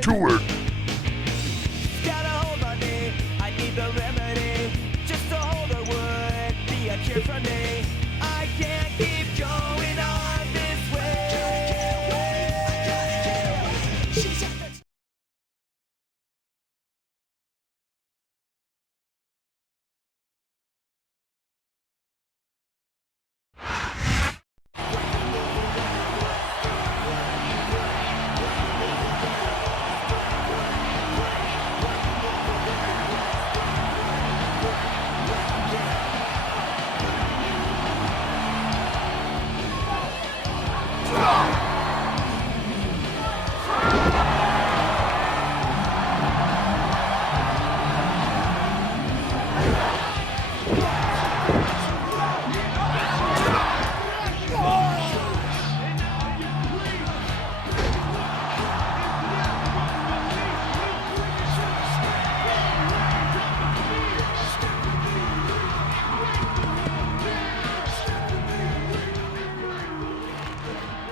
to it. Got a hold on me, I need the remedy. Just a holder would be a cure for me. I can't keep going on this way.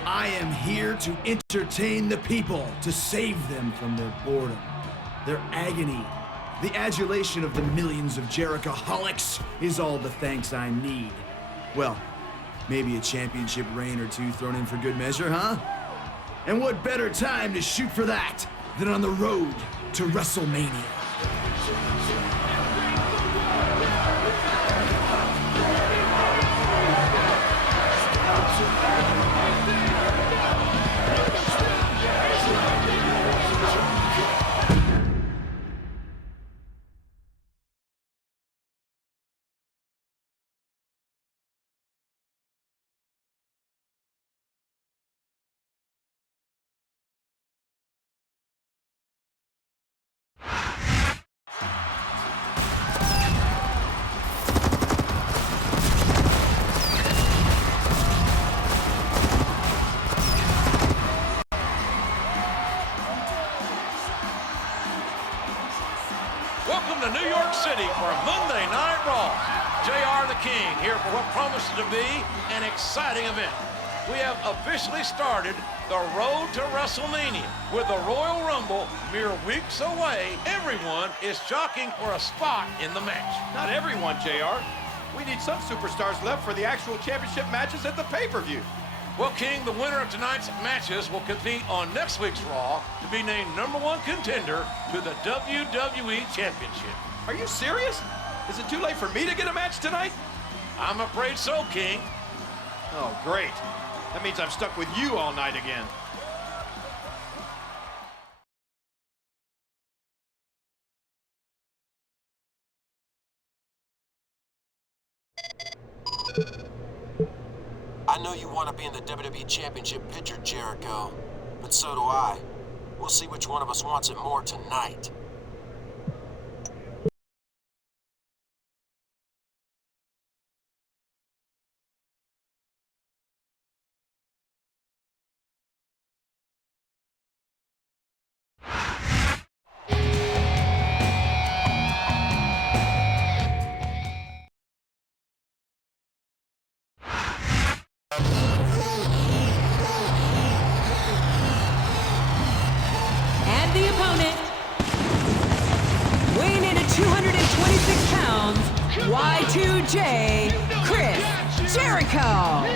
I am here to entertain the people, to save them from their boredom, their agony. The adulation of the millions of Jericho-holics is all the thanks I need. Well, maybe a championship reign or two thrown in for good measure, huh? And what better time to shoot for that than on the road to Wrestlemania? Welcome to New York City for Monday Night Raw. JR the King here for what promises to be an exciting event. We have officially started the road to WrestleMania. With the Royal Rumble mere weeks away, everyone is jockeying for a spot in the match. Not everyone, JR. We need some superstars left for the actual championship matches at the pay-per-view. Well, King, the winner of tonight's matches will compete on next week's Raw to be named #1 contender to the WWE Championship. Are you serious? Is it too late for me to get a match tonight? I'm afraid so, King. Oh, great. That means I'm stuck with you all night again. I know you want to be in the WWE Championship picture, Jericho, but so do I. We'll see which one of us wants it more tonight. And the opponent, weighing in at 226 pounds, Y2J, Chris Jericho.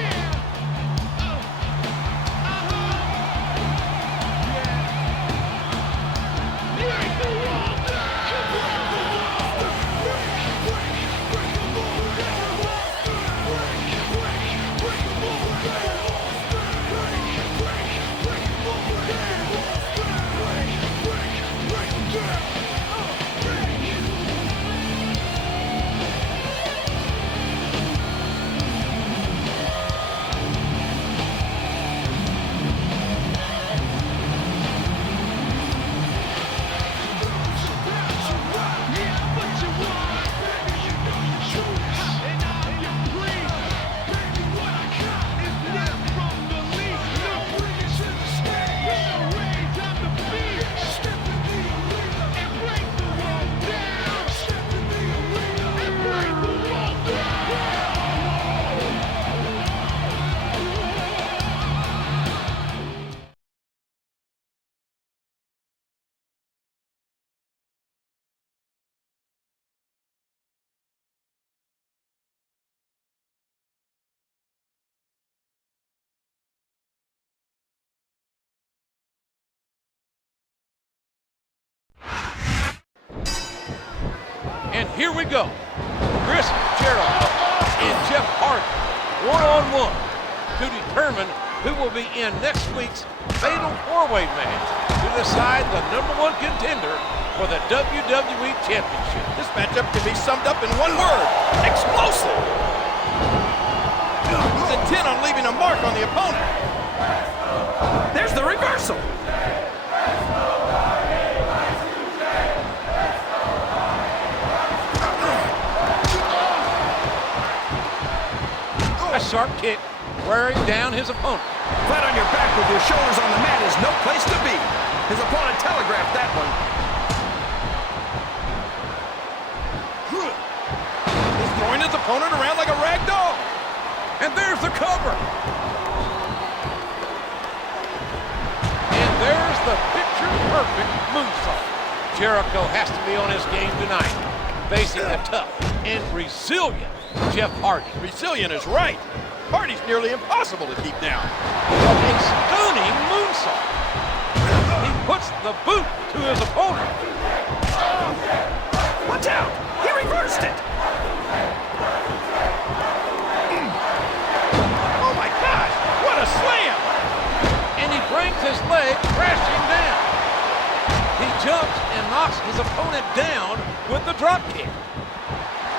And here we go. Chris Jericho and Jeff Hardy, one-on-one, to determine who will be in next week's Fatal 4-Way match to decide the #1 contender for the WWE Championship. This matchup can be summed up in one word: explosive. He's intent on leaving a mark on the opponent. There's the reversal. A sharp kick wearing down his opponent. Flat on your back with your shoulders on the mat is no place to be. His opponent telegraphed that one. He's throwing his opponent around like a rag doll. And there's the cover. And there's the picture-perfect moonsault. Jericho has to be on his game tonight, facing the tough and resilient Jeff Hardy. Resilient is right. Hardy's nearly impossible to keep down. A stunning moonsault. He puts the boot to his opponent. Watch out! He reversed it! Oh my gosh! What a slam! And he brings his leg crashing down. He jumps and knocks his opponent down with the drop kick.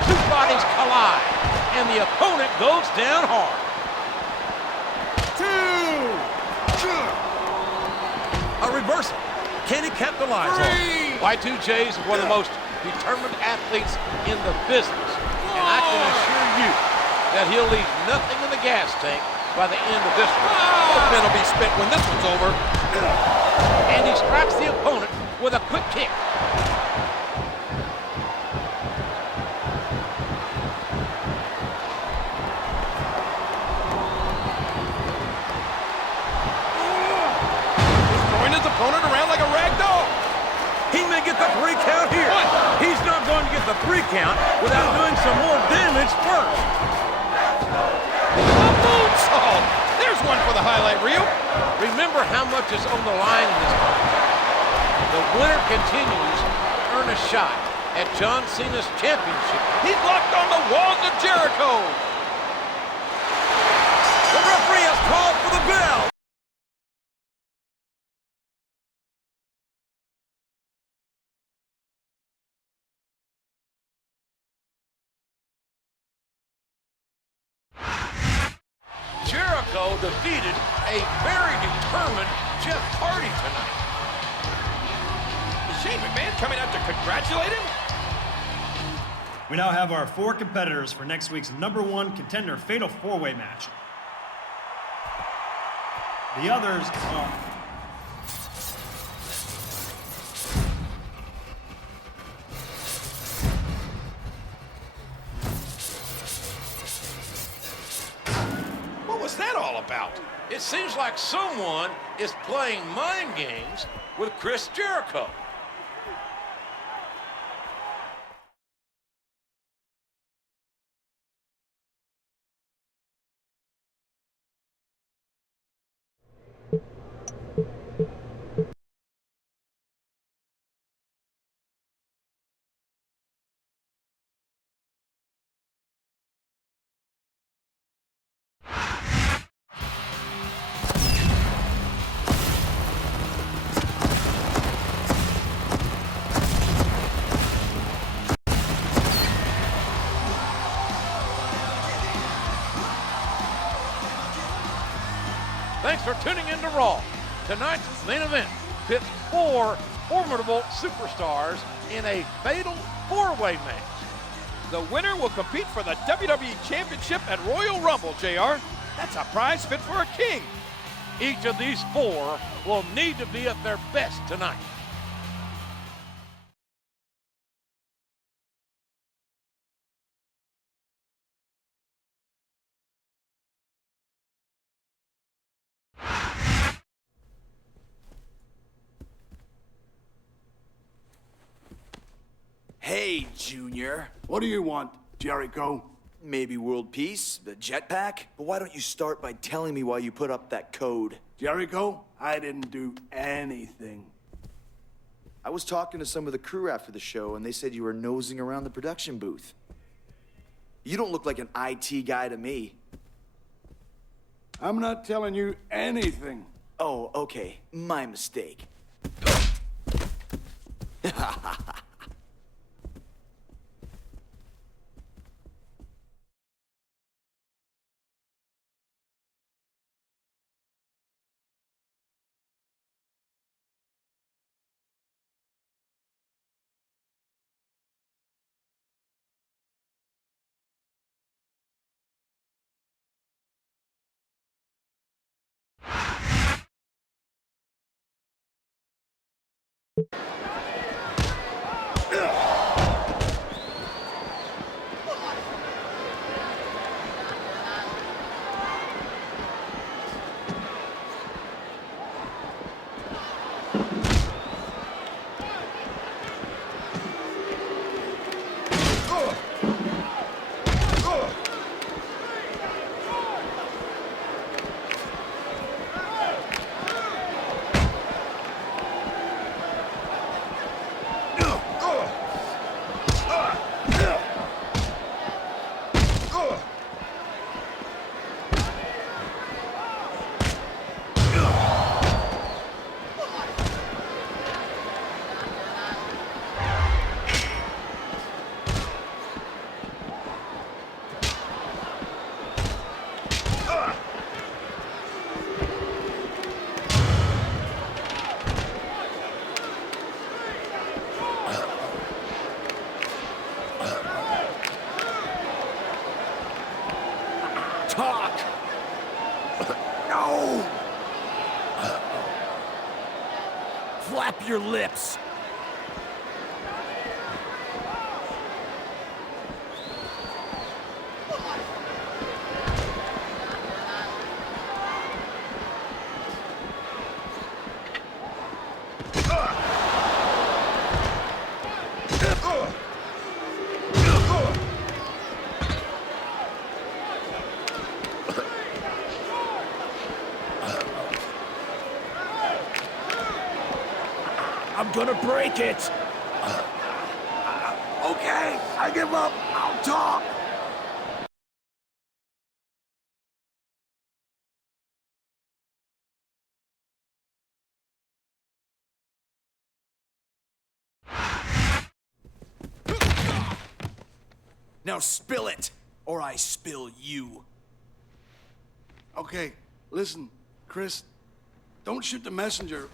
Two bodies collide, and the opponent goes down hard. A reversal. Can he capitalize on it? Y2J is one of the most determined athletes in the business, and I can assure you that he'll leave nothing in the gas tank by the end of this one. The pen will be spent when this one's over. And he strikes the opponent with a quick kick. Opponent around like a rag doll. He may get the 3 count here. What? He's not going to get the 3 count without doing some more damage first. A moonsault. There's one for the highlight reel. Remember how much is on the line in this one. The winner continues to earn a shot at John Cena's championship. He's locked on the walls of Jericho. The referee has called for the bell. Jericho defeated a very determined Jeff Hardy tonight. Is Shane McMahon coming out to congratulate him? We now have our 4 competitors for next week's #1 contender Fatal 4-Way match. The others are... What was that all about? It seems like someone is playing mind games with Chris Jericho. Thanks for tuning in to Raw. Tonight's main event pits 4 formidable superstars in a fatal 4-way match. The winner will compete for the WWE Championship at Royal Rumble, JR. That's a prize fit for a king. Each of these 4 will need to be at their best tonight. Hey, Junior. What do you want, Jericho? Maybe world peace, the jetpack? But why don't you start by telling me why you put up that code? Jericho, I didn't do anything. I was talking to some of the crew after the show, and they said you were nosing around the production booth. You don't look like an IT guy to me. I'm not telling you anything. Oh, okay. My mistake. Talk! No! Flap your lips! I'm gonna break it! Okay, I give up. I'll talk! Now spill it, or I spill you. Okay, listen, Chris, don't shoot the messenger.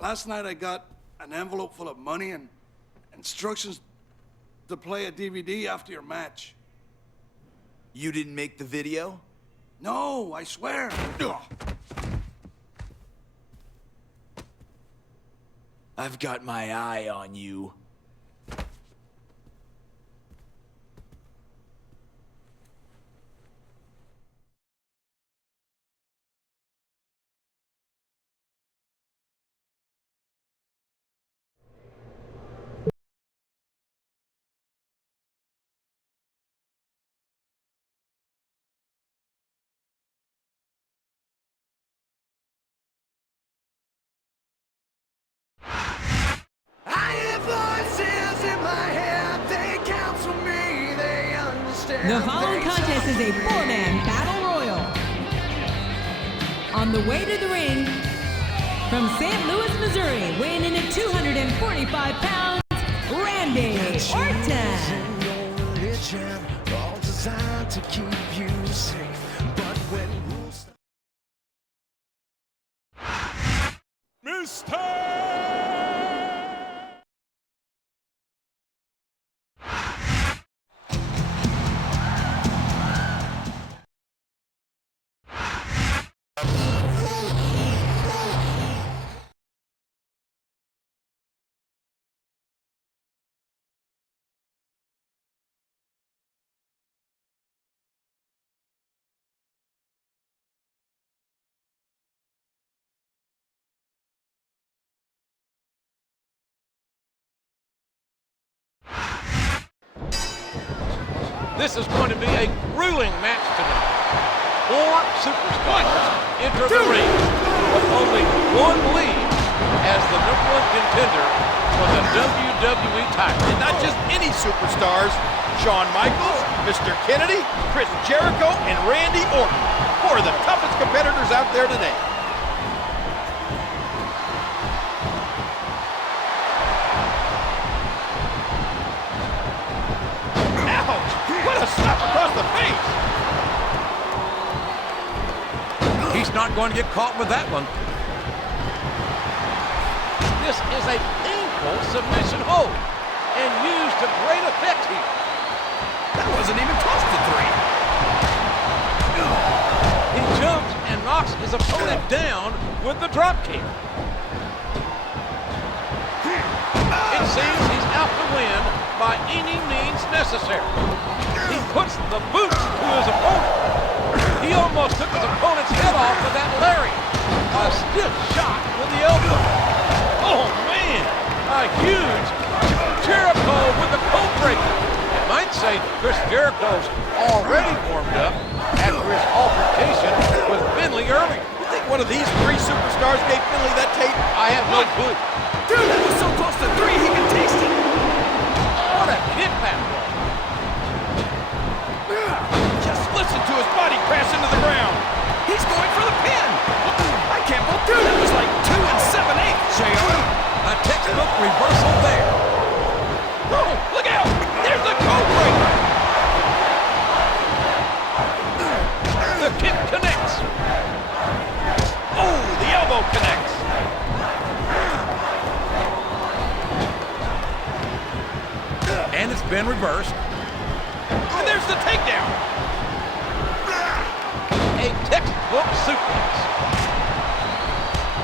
Last night I got an envelope full of money and instructions to play a DVD after your match. You didn't make the video? No, I swear. I've got my eye on you. The following contest is a four-man battle royal. On the way to the ring, from St. Louis, Missouri, weighing in at 245 pounds, Randy Orton. This is going to be a grueling match tonight. 4 superstars enter the ring with only one lead the #1 contender for the WWE title. And not just any superstars. Shawn Michaels, Mr. Kennedy, Chris Jericho, and Randy Orton. Four of the toughest competitors out there today. Ouch! What a slap across the face! He's not going to get caught with that one. This is a painful submission hold and used to great effect here. That wasn't even close to 3. He jumps and knocks his opponent down with the drop kick. It seems he's out to win by any means necessary. He puts the boots to his opponent. He almost took his opponent's head off with that lariat. A stiff shot with the elbow. Oh man, a huge Jericho with the code breaker. You might say Chris Jericho's already warmed up after his altercation with Finley earlier. You think one of these 3 superstars gave Finley that tape? I have no clue. Dude, that was so close to 3 he could taste it. What a kick that was. Just listen to his body crash into the ground. He's going for the pin. I can't believe, dude, that was like 2 7/8, JR. A textbook reversal there. Oh, look out! There's the code breaker. The kick connects. Oh, the elbow connects. And it's been reversed. And there's the takedown. A textbook suplex.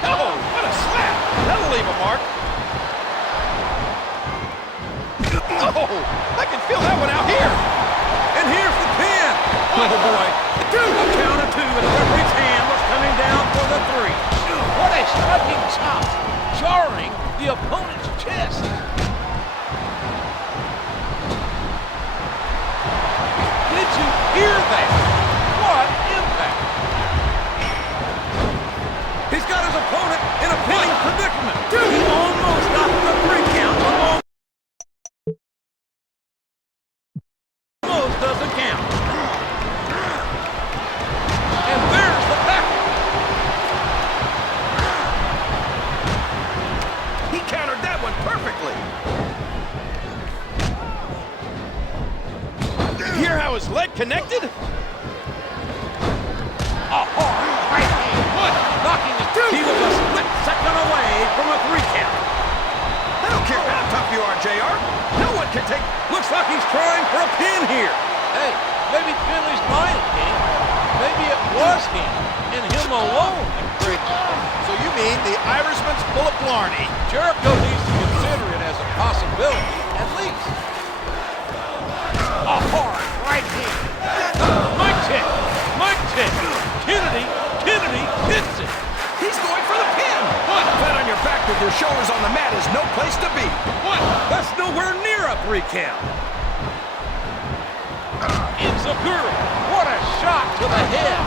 Oh, what a slap. That'll leave a mark. Oh, I can feel that one out here. And here's the pin. Oh boy. A count of 2 and the referee's hand was coming down for the 3. What a striking chop, jarring the opponent's chest. Did you hear that? What impact? He's got his opponent in a pinning predicament. He almost got the 3 count. Almost doesn't count. And there's the tackle. He countered that one perfectly. Hear how his leg connected? A hard right hand. What? Knocking his... He was a split second away from a 3 count. I don't care how tough you are, JR. No one can take... Looks like he's trying for a pin here. Hey, maybe Finley's lying, King. Maybe it was him and him alone that created the pin. So you mean the Irishman's full of blarney? Jericho needs to consider it as a possibility, at least. A hard right hand. Mic check. Mic check. Kennedy hits it. He's going for the pin. What? Flat on your back with your shoulders on the mat is no place to be. What? That's nowhere near a 3 count. Insecure. What a shot to the head.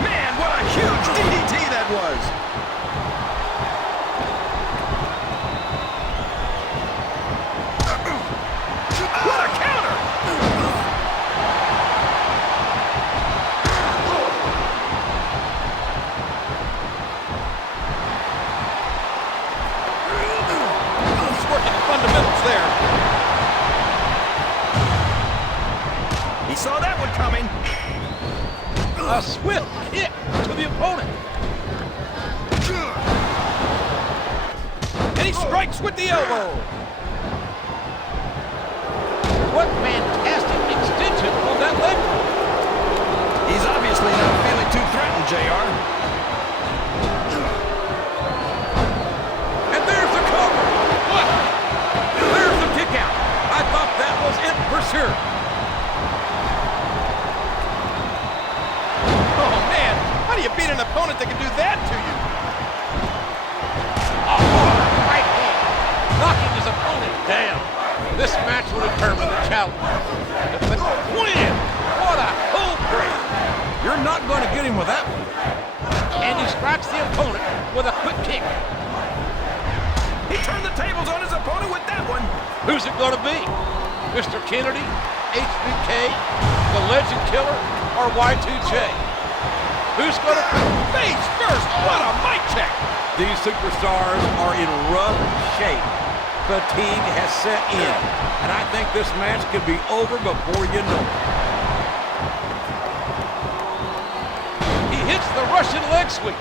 Man, what a huge DDT that was. What a counter. He's working the fundamentals there. He saw that one coming. A swift kick to the opponent. And he strikes with the elbow. What fantastic extension on that leg. He's obviously not feeling too threatened, JR. And there's the cover. What? There's the kick out. I thought that was it for sure. Oh, man. How do you beat an opponent that can do that to you? A hard right hand. Knocking his opponent down. This match will determine the challenge. But win! What a cold break! You're not going to get him with that one. And he strikes opponent with that one. Who's it going to be? Mr. Kennedy, HBK, the Legend Killer, or Y2J? Who's going to Face first. What a mic check. These superstars are in rough shape. Fatigue has set in, and I think this match could be over before you know it. He hits the Russian leg sweep.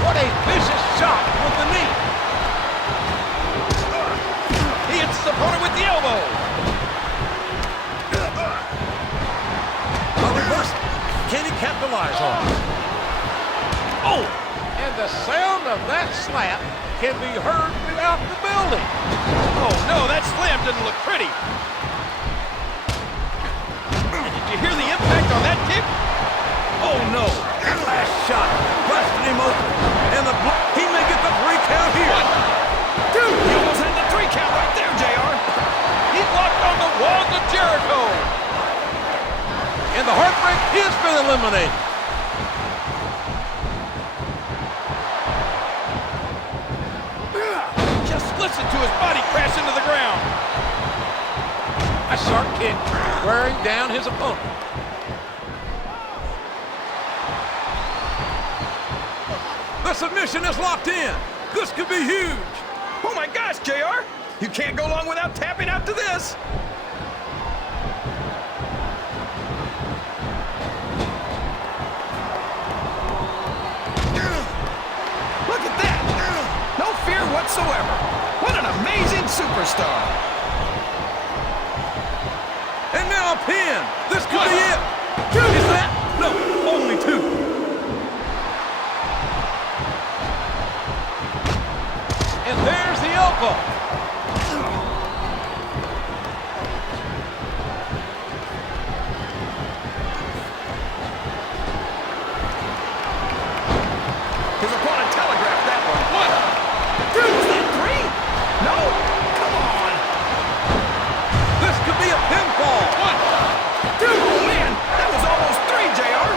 What a vicious shot with the knee. He hits his opponent with the elbow. A reversal. Can he capitalize on it? Oh! And the sound of that slap can be heard throughout the building. Oh no, that slam didn't look pretty. Did you hear the impact on that kick? Oh no! Last shot busted him open, and he may get the 3 count here. 1, 2. He almost had the 3 count right there, JR. He's locked on the walls of Jericho. And the Heartbreak Kid's been eliminated. Just listen to his body crash into the ground. A sharp kick wearing down his opponent. The submission is locked in. This could be huge. Oh my gosh, JR. You can't go long without tapping out to this. Look at that. No fear whatsoever. What an amazing superstar. And now a pin. This could be it. Is that? No, only 2. And there's the elbow. His opponent telegraphed that one. 1, 2. Was that 3? No. Come on. This could be a pinfall. 1, 2. Oh, man. That was almost 3, JR.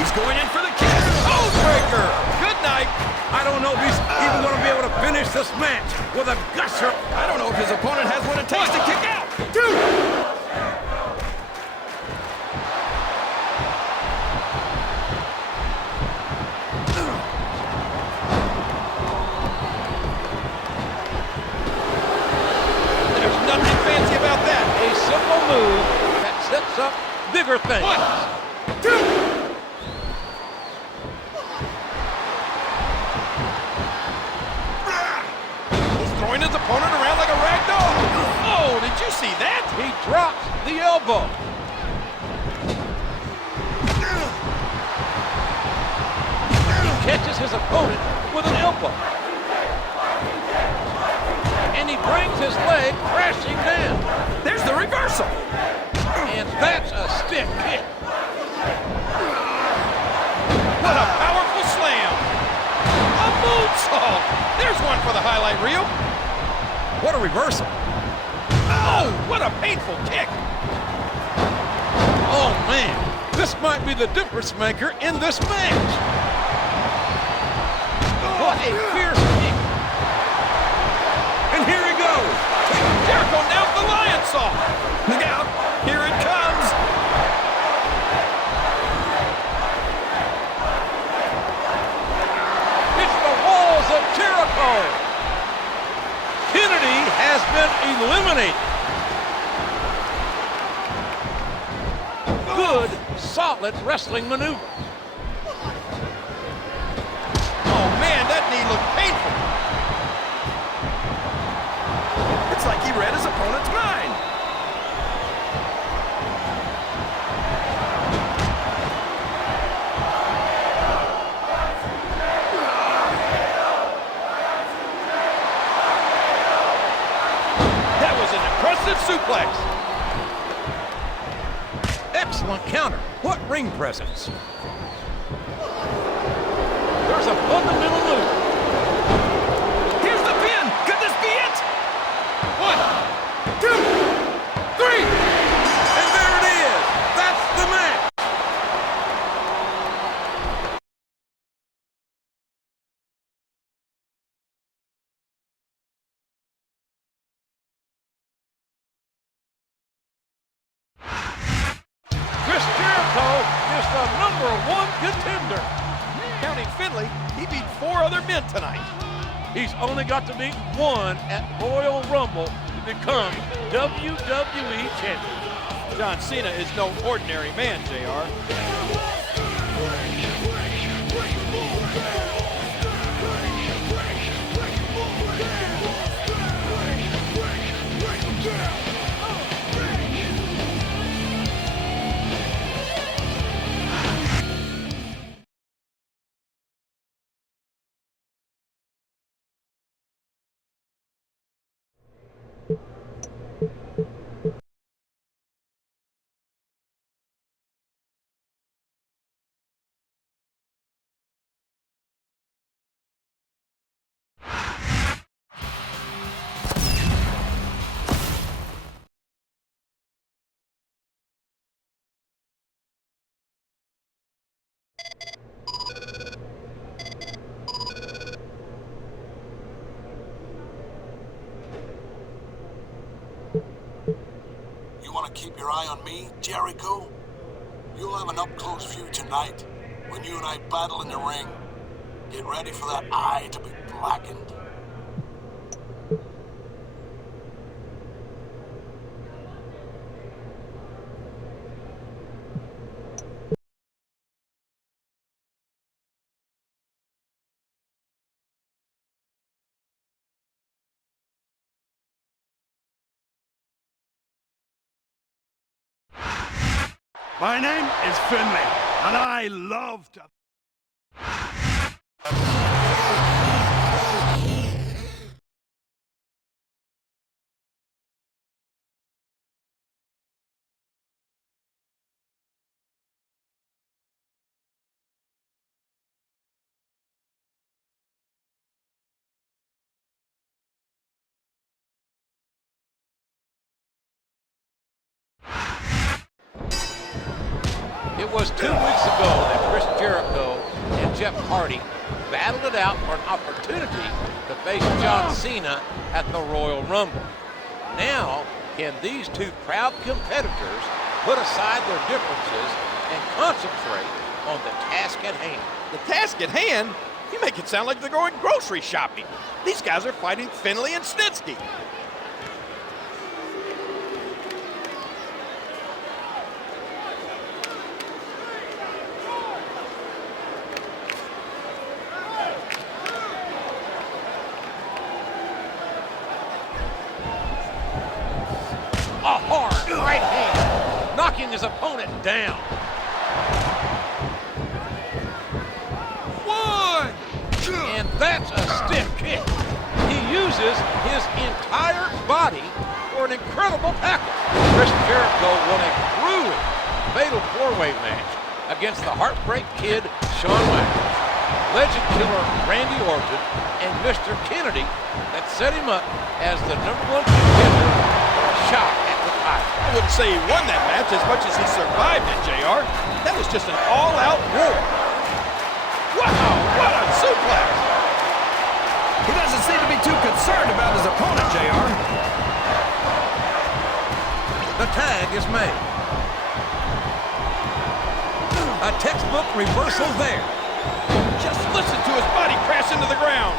He's going in for the kick. Oh, breaker. Good night. I don't know if he's even going to be able to finish this match with a gusher. I don't know if his opponent has what it takes to kick out. 2. There's nothing fancy about that. A simple move that sets up bigger things. 1, 2. Throwing his opponent around like a rag doll. Oh, did you see that? He drops the elbow. He catches his opponent with an elbow. And he brings his leg crashing down. There's the reversal. And that's a stiff kick. What a powerful slam. A moonsault. There's one for the highlight reel. What a reversal. Oh, what a painful kick. Oh, man. This might be the difference maker in this match. What a fierce kick. And here he goes. Jericho now the lion saw. Look out. Here it comes. It's the walls of Jericho. Kennedy has been eliminated. Good, solid wrestling maneuver. Oh, man, that knee looked painful. It's like he read his opponent's mind. That was an impressive suplex. Excellent counter. What ring presence. There's a fundamental move. Here's the pin. Could this be it? 1, 2, 3. And there it is. That's the match. the #1 contender. Counting Finley, he beat 4 other men tonight. He's only got to beat one at Royal Rumble to become WWE champion. John Cena is no ordinary man, JR. You want to keep your eye on me, Jericho? You'll have an up-close view tonight when you and I battle in the ring. Get ready for that eye to be blackened. My name is Finley, and I love to... It was 2 weeks ago that Chris Jericho and Jeff Hardy battled it out for an opportunity to face John Cena at the Royal Rumble. Now, can these two proud competitors put aside their differences and concentrate on the task at hand? The task at hand? You make it sound like they're going grocery shopping. These guys are fighting Finley and Snitsky. A hard right hand, knocking his opponent down. 1, 2. And that's a stiff kick. He uses his entire body for an incredible tackle. Chris Jericho won a grueling fatal 4-way match against the Heartbreak Kid, Shawn Michaels, Legend Killer Randy Orton, and Mr. Kennedy that set him up as the #1 contender for a shot at the title. I wouldn't say he won that match as much as he survived it, JR. That was just an all-out war. Wow, what a suplex! He doesn't seem to be too concerned about his opponent, JR. The tag is made. A textbook reversal there. Just listen to his body crash into the ground.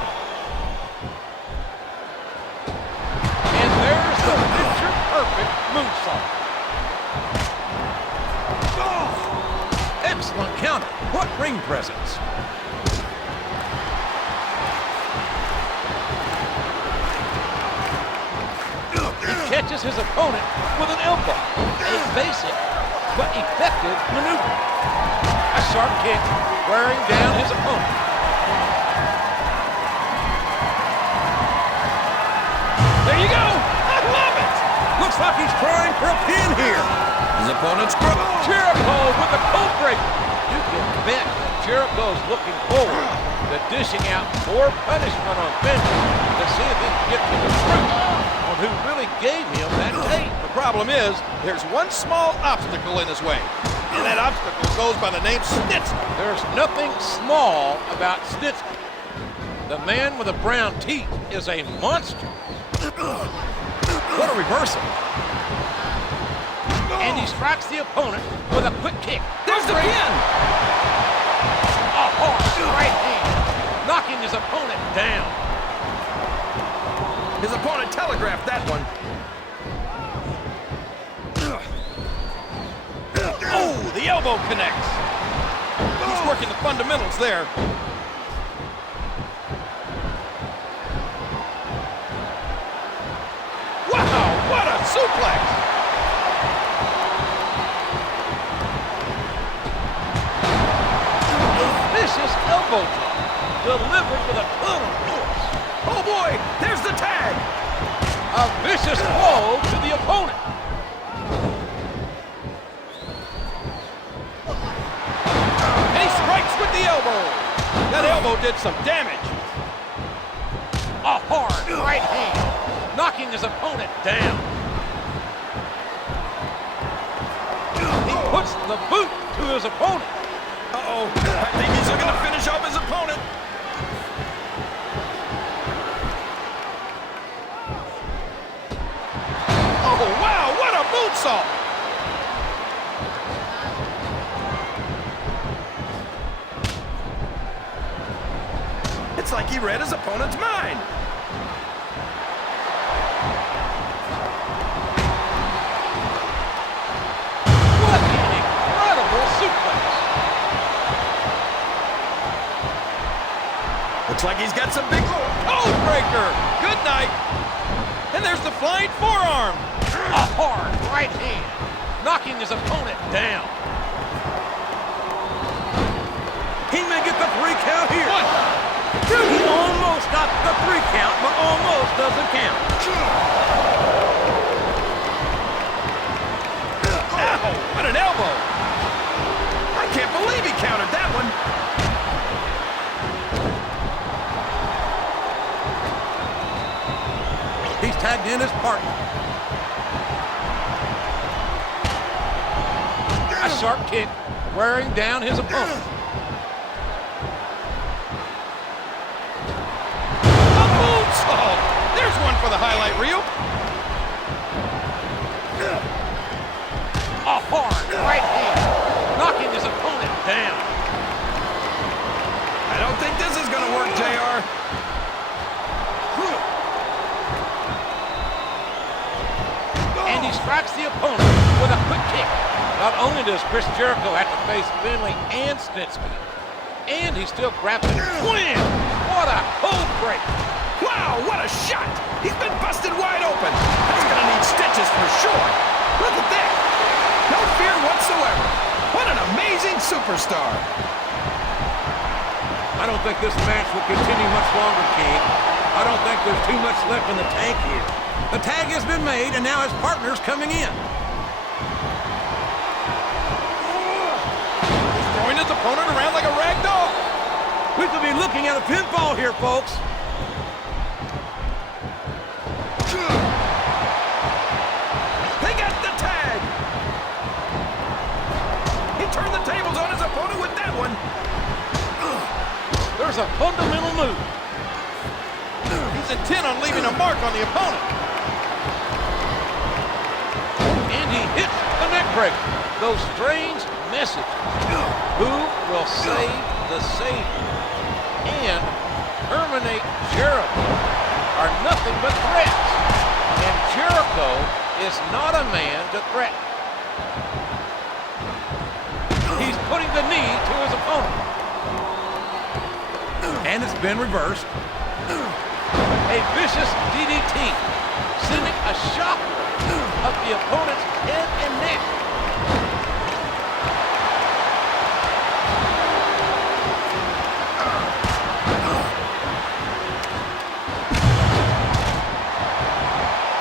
And there's the picture-perfect moonsault. Oh, excellent counter. What ring presence. He catches his opponent with an elbow. A basic but effective maneuver. A sharp kick wearing down his opponent. There you go! I love it! Looks like he's trying for a pin here. His opponent's grip. Jericho with the code breaker. You can bet Jericho's looking forward to dishing out more punishment on Finley to see if he can get to the truth on who really gave him that tape. The problem is, there's one small obstacle in his way, and that obstacle goes by the name Snitsky. There's nothing small about Snitsky. The man with the brown teeth is a monster. What a reversal. And he strikes the opponent with a quick kick. There's the pin. A hard right hand, knocking his opponent down. His opponent telegraphed that one. Oh, the elbow connects. He's working the fundamentals there. Wow, what a suplex! A vicious elbow drop, delivered with a ton of force. Oh boy, there's the tag. A vicious blow to the opponent. And he strikes with the elbow. That elbow did some damage. A hard right hand, knocking his opponent down. He puts the boot to his opponent. Uh-oh, I think he's looking to finish off his opponent. Oh, wow, what a moonsault! It's like he read his opponent's mind. What an incredible suplex. Looks like he's got some big... Code breaker! Good night! And there's the flying forearm! A hard right hand, knocking his opponent down. He may get the 3 count here. 1, 2. He almost got the 3 count, but almost doesn't count. Ow, what an elbow! I can't believe he countered that one. He's tagged in his partner. A sharp kick, wearing down his opponent. A moonsault! There's one for the highlight reel. A hard right hand, knocking his opponent down. I don't think this is going to work, JR. And he strikes the opponent with a quick kick. Not only does Chris Jericho have to face Finley and Snitsky, and he's still grappling. Wham! What a code break! Wow, what a shot! He's been busted wide open. That's going to need stitches for sure. Look at that. No fear whatsoever. What an amazing superstar. I don't think this match will continue much longer, King. I don't think there's too much left in the tank here. The tag has been made, and now his partner's coming in. He's throwing his opponent around like a rag doll. We could be looking at a pinfall here, folks. They got the tag. He turned the tables on his opponent with that one. There's a fundamental move. He's intent on leaving a mark on the opponent. And he hits the neck breaker. Those strange messages. Who will save the Savior and terminate Jericho are nothing but threats. And Jericho is not a man to threaten. He's putting the knee to his opponent. And it's been reversed. A vicious DDT, sending a shockwave up the opponent's head and neck.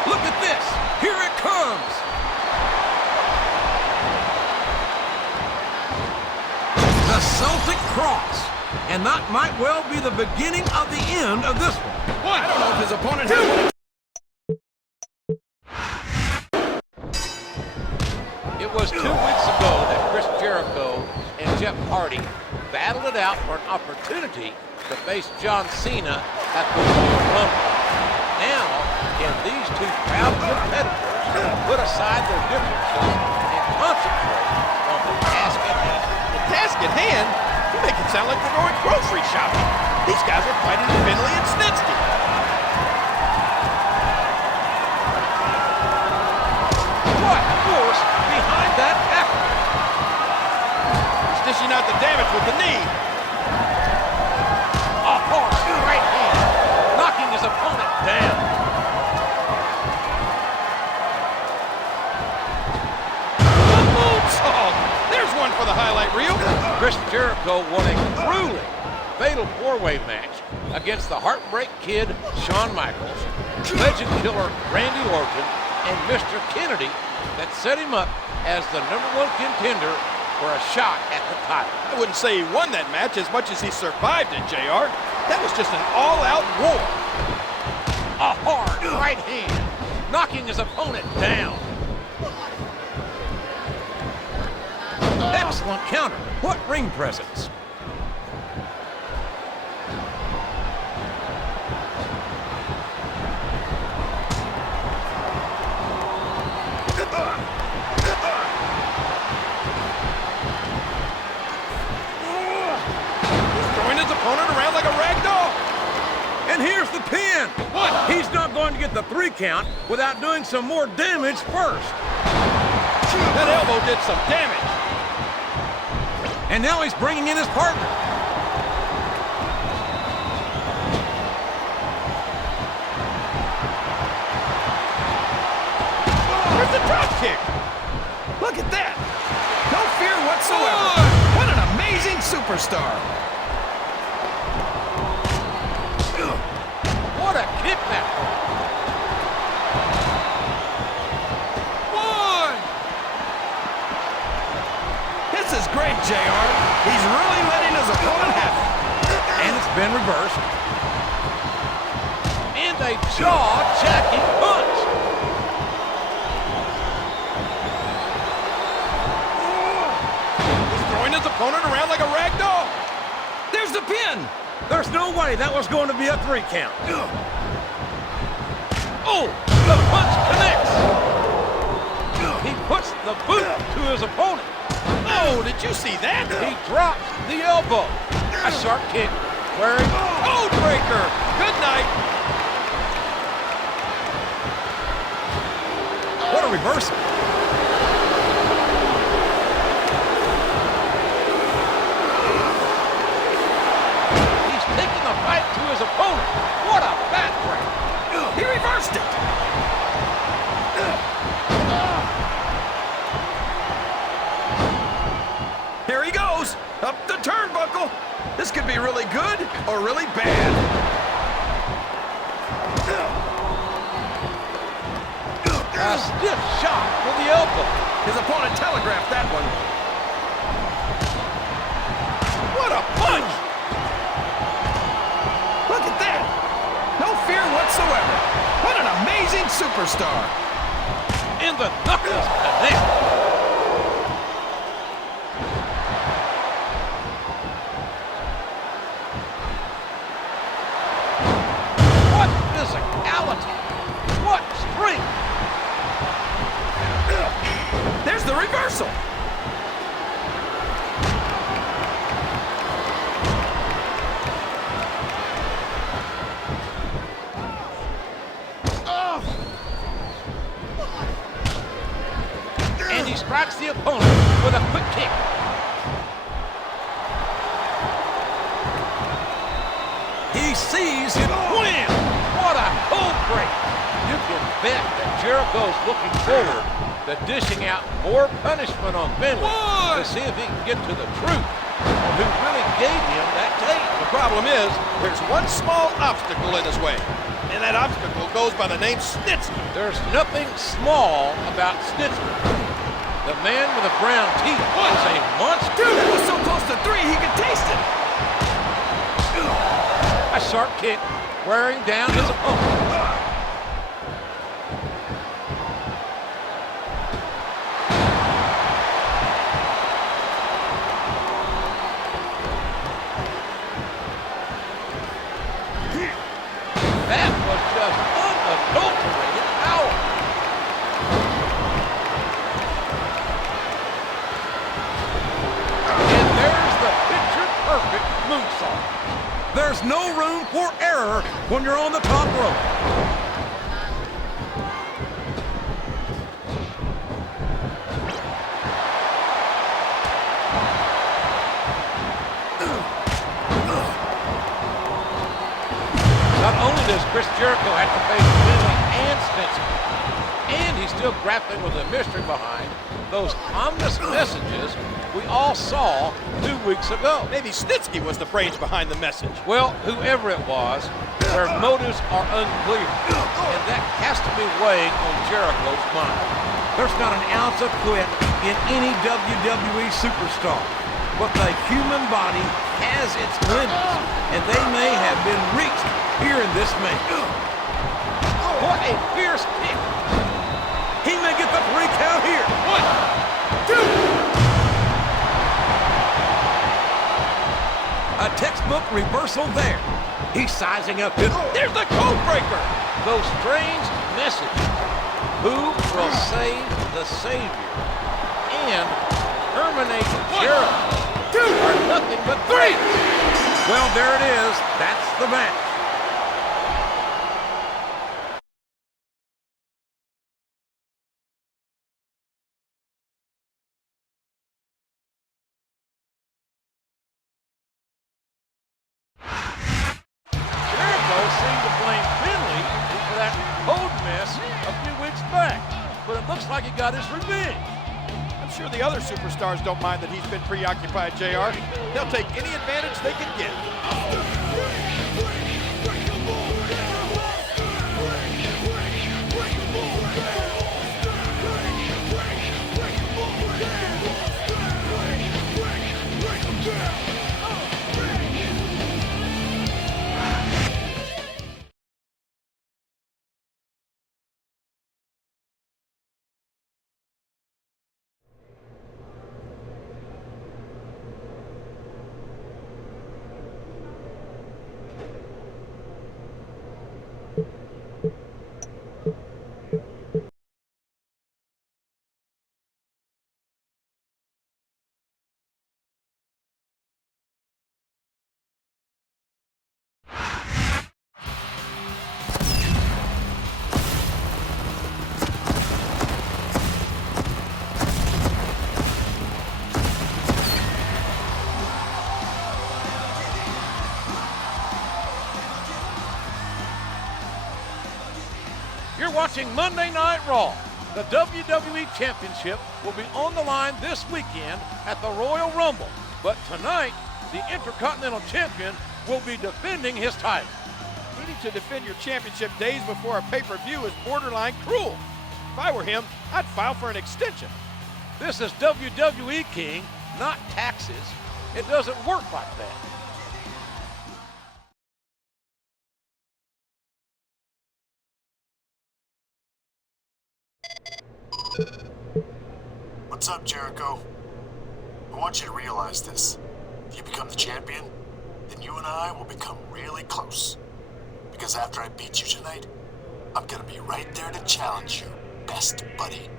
Look at this. Here it comes. The Celtic Cross. And that might well be the beginning of the end of this one. I don't know if his opponent has one. It was 2 weeks ago that Chris Jericho and Jeff Hardy battled it out for an opportunity to face John Cena at the Royal Rumble. Now, can these two proud competitors put aside their differences and at hand, you make it sound like we're going grocery shopping. These guys are fighting Finley and Snitsky. What force behind that effort? He's dishing out the damage with the knee. A hard right hand, knocking his opponent down. The moonsault. There's one for the highlight reel. Chris Jericho won a grueling fatal four-way match against the Heartbreak Kid, Shawn Michaels, Legend Killer, Randy Orton, and Mr. Kennedy that set him up as the #1 contender for a shot at the title. I wouldn't say he won that match as much as he survived it, JR. That was just an all-out war. A hard right hand, knocking his opponent down. Excellent counter. What ring presence. Around like a rag doll. And here's the pin. What? He's not going to get the 3 count without doing some more damage first. That elbow did some damage. And now he's bringing in his partner. There's the drop kick. Look at that. No fear whatsoever. What an amazing superstar. What a kick that was. One. This is great, JR. He's really letting his opponent have it. And it's been reversed. And a jaw-jacking punch. He's throwing his opponent around like a rag doll. There's the pin. There's no way that was going to be a 3 count. Oh, the punch connects. He puts the boot to his opponent. Oh, did you see that? He drops the elbow. A sharp kick. Wearing Code breaker. Good night. what a reversal. He's taking the fight to his opponent. What a backbreaker. He reversed it. Here he goes. Up the turnbuckle. This could be really good or really bad. A stiff shot with the elbow. His opponent telegraphed that one. What a punch. Look at that. No fear whatsoever. What an amazing superstar. And the knuckles connect. What physicality. What strength. There's the reversal. And he strikes the opponent with a quick kick. He sees it. Wham! What a cold break. You can bet that Jericho's looking forward to dishing out more punishment on Finley to see if he can get to the truth on who really gave him that tape. The problem is, there's one small obstacle in his way. And that obstacle goes by the name Snitsky. There's nothing small about Snitsky. The man with the brown teeth is a monster. Dude, that was so close to 3 he could taste it. A sharp kick wearing down his opponent. That was just unadulterated power. And there's There's no room for error when you're on the top rope. Not only does Chris Jericho have to face Finley and Snitsky, and he's still grappling with the mystery behind those ominous messages we all saw 2 weeks ago. Maybe Snitsky was the brains behind the message. Well, whoever it was, their motives are unclear, and that has to be weighing on Jericho's mind. There's not an ounce of quit in any WWE superstar, but the human body has its limits, and they may have been reached here in this match. What a fierce kick. He may get the 3 count here. 1, 2. A textbook reversal there. He's sizing up. There's the code breaker. Those strange messages. Who will save the Savior and terminate Jericho are nothing but 3. Well, there it is. That's the match. But it looks like he got his revenge. I'm sure the other superstars don't mind that he's been preoccupied, JR. They'll take any advantage they can get. You're watching Monday Night Raw. The WWE Championship will be on the line this weekend at the Royal Rumble. But tonight, the Intercontinental Champion will be defending his title. Needing to defend your championship days before a pay-per-view is borderline cruel. If I were him, I'd file for an extension. This is WWE, King, not taxes. It doesn't work like that. What's up, Jericho? I want you to realize this. If you become the champion, then you and I will become really close. Because after I beat you tonight, I'm gonna be right there to challenge you, best buddy.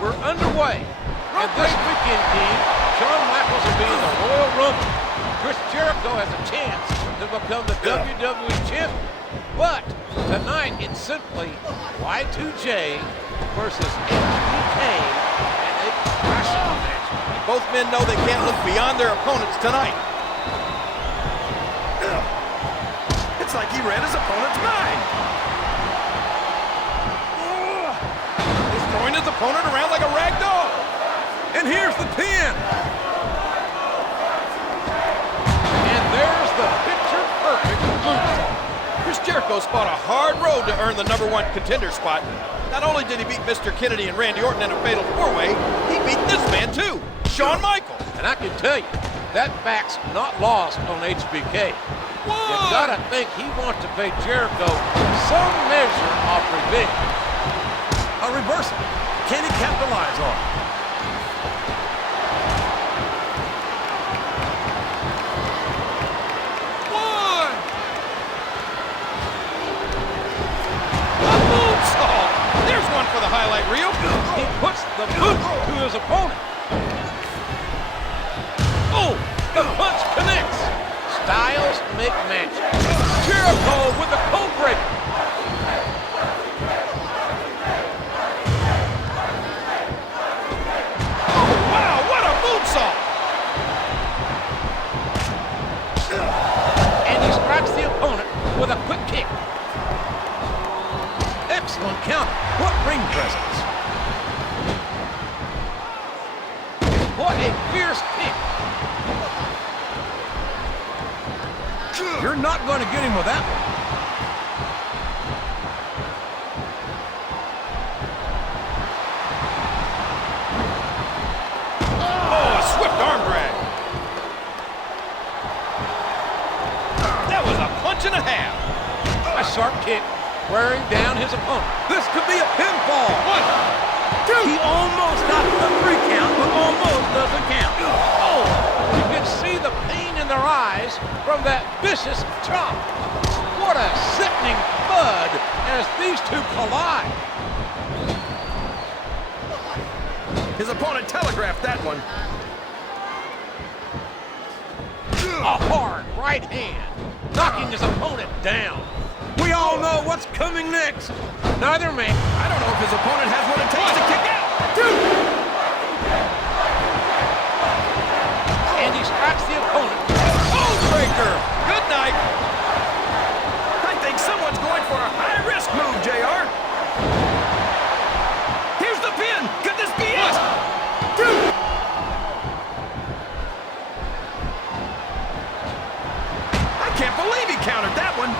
We're underway. And this weekend, team, Shawn Michaels will be in the Royal Rumble. Chris Jericho has a chance to become the WWE Champion. But tonight, it's simply Y2J versus HBK and a classic match. Both men know they can't look beyond their opponents tonight. It's like he read his opponent's mind. He's throwing his opponent around like a rag doll. And here's the pin. Jericho's fought a hard road to earn the #1 contender spot. Not only did he beat Mr. Kennedy and Randy Orton in a fatal four-way, he beat this man too, Shawn Michaels. And I can tell you, that fact's not lost on HBK. You gotta think he wants to pay Jericho some measure of revenge. A reversal. Can he capitalize on it? There's one for the highlight reel. He puts the boot to his opponent. Oh, the punch connects. Styles make matches. Jericho with the code breaker. Oh, wow, what a moonsault. And he strikes the opponent with a quick kick. Excellent counter. What ring presence. What a fierce kick. You're not going to get him with that one. Oh, a swift arm drag. That was a punch and a half. A sharp kick wearing down his opponent. This could be a pinfall. 1, 2. He almost got the 3 count, but almost doesn't count. Oh, you can see the pain in their eyes from that vicious chop. What a sickening thud as these two collide. His opponent telegraphed that one. A hard right hand, knocking his opponent down. We all know what's coming next. Neither man. I don't know if his opponent has what it takes to kick out. 2. And he strikes the opponent. Code breaker. Good night. I think someone's going for a high-risk move, JR. Here's the pin. Could this be it? 2. I can't believe he countered that one.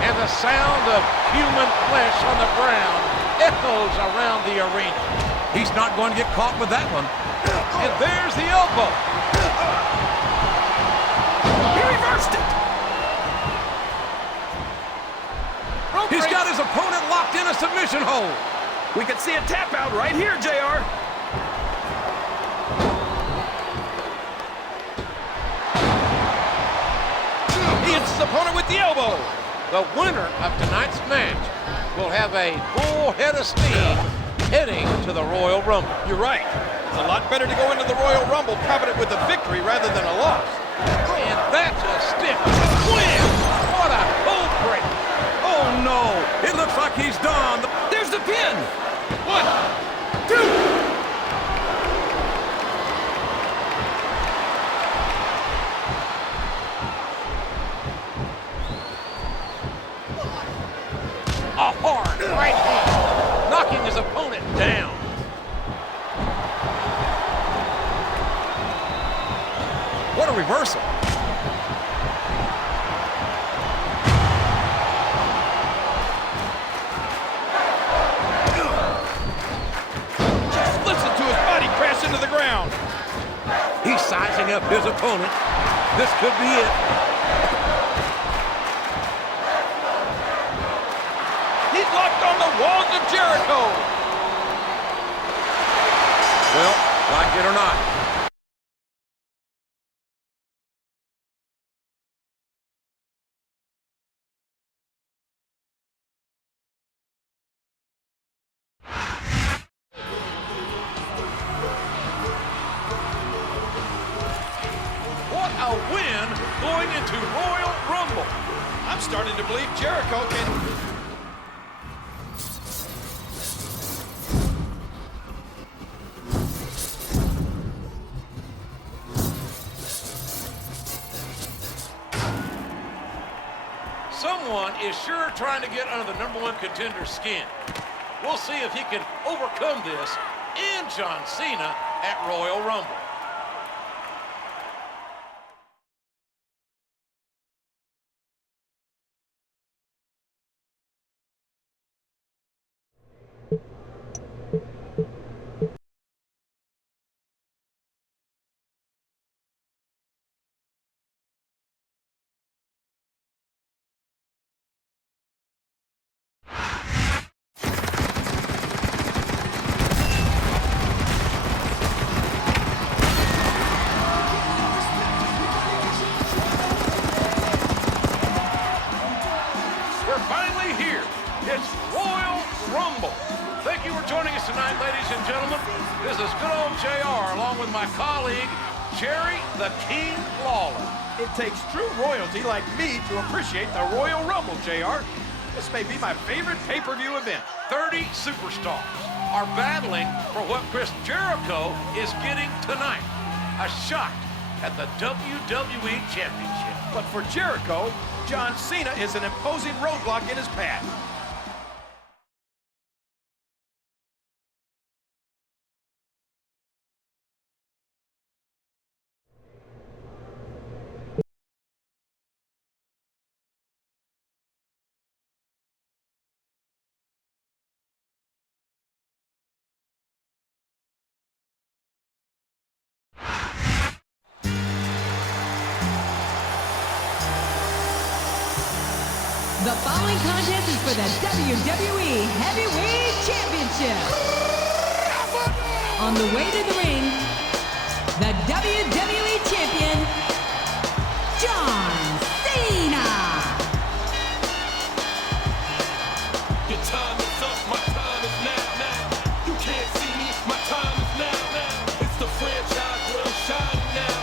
And the sound of human flesh on the ground echoes around the arena. He's not going to get caught with that one. And there's the elbow. He reversed it. He's got his opponent locked in a submission hold. We could see a tap out right here, JR. He hits his opponent with the elbow. The winner of tonight's match will have a full head of steam heading to the Royal Rumble. You're right. It's a lot better to go into the Royal Rumble confident with a victory rather than a loss. And that's a stiff win. What a cold break. Oh no, it looks like he's done. There's the pin. 1, 2. A hard right hand, knocking his opponent down. What a reversal. Just listen to his body crash into the ground. He's sizing up his opponent. This could be it. He's locked on the walls of Jericho. Well, like it or not. What a win going into Royal Rumble. I'm starting to believe Jericho can... Someone is sure trying to get under the #1 contender's skin. We'll see if he can overcome this and John Cena at Royal Rumble. we're finally here. It's Royal Rumble. Thank you for joining us tonight, ladies and gentlemen. This is good old JR, along with my colleague, Jerry the King Lawler. It takes true royalty like me to appreciate the Royal Rumble, JR. This may be my favorite pay-per-view event. 30 superstars are battling for what Chris Jericho is getting tonight. A shot at the WWE Championship. But for Jericho, John Cena is an imposing roadblock in his path. The following contest is for the WWE Heavyweight Championship. On the way to the ring, the WWE Champion, John Cena. Your time is up, my time is now. You can't see me, my time is now. It's the franchise where I'm shining now.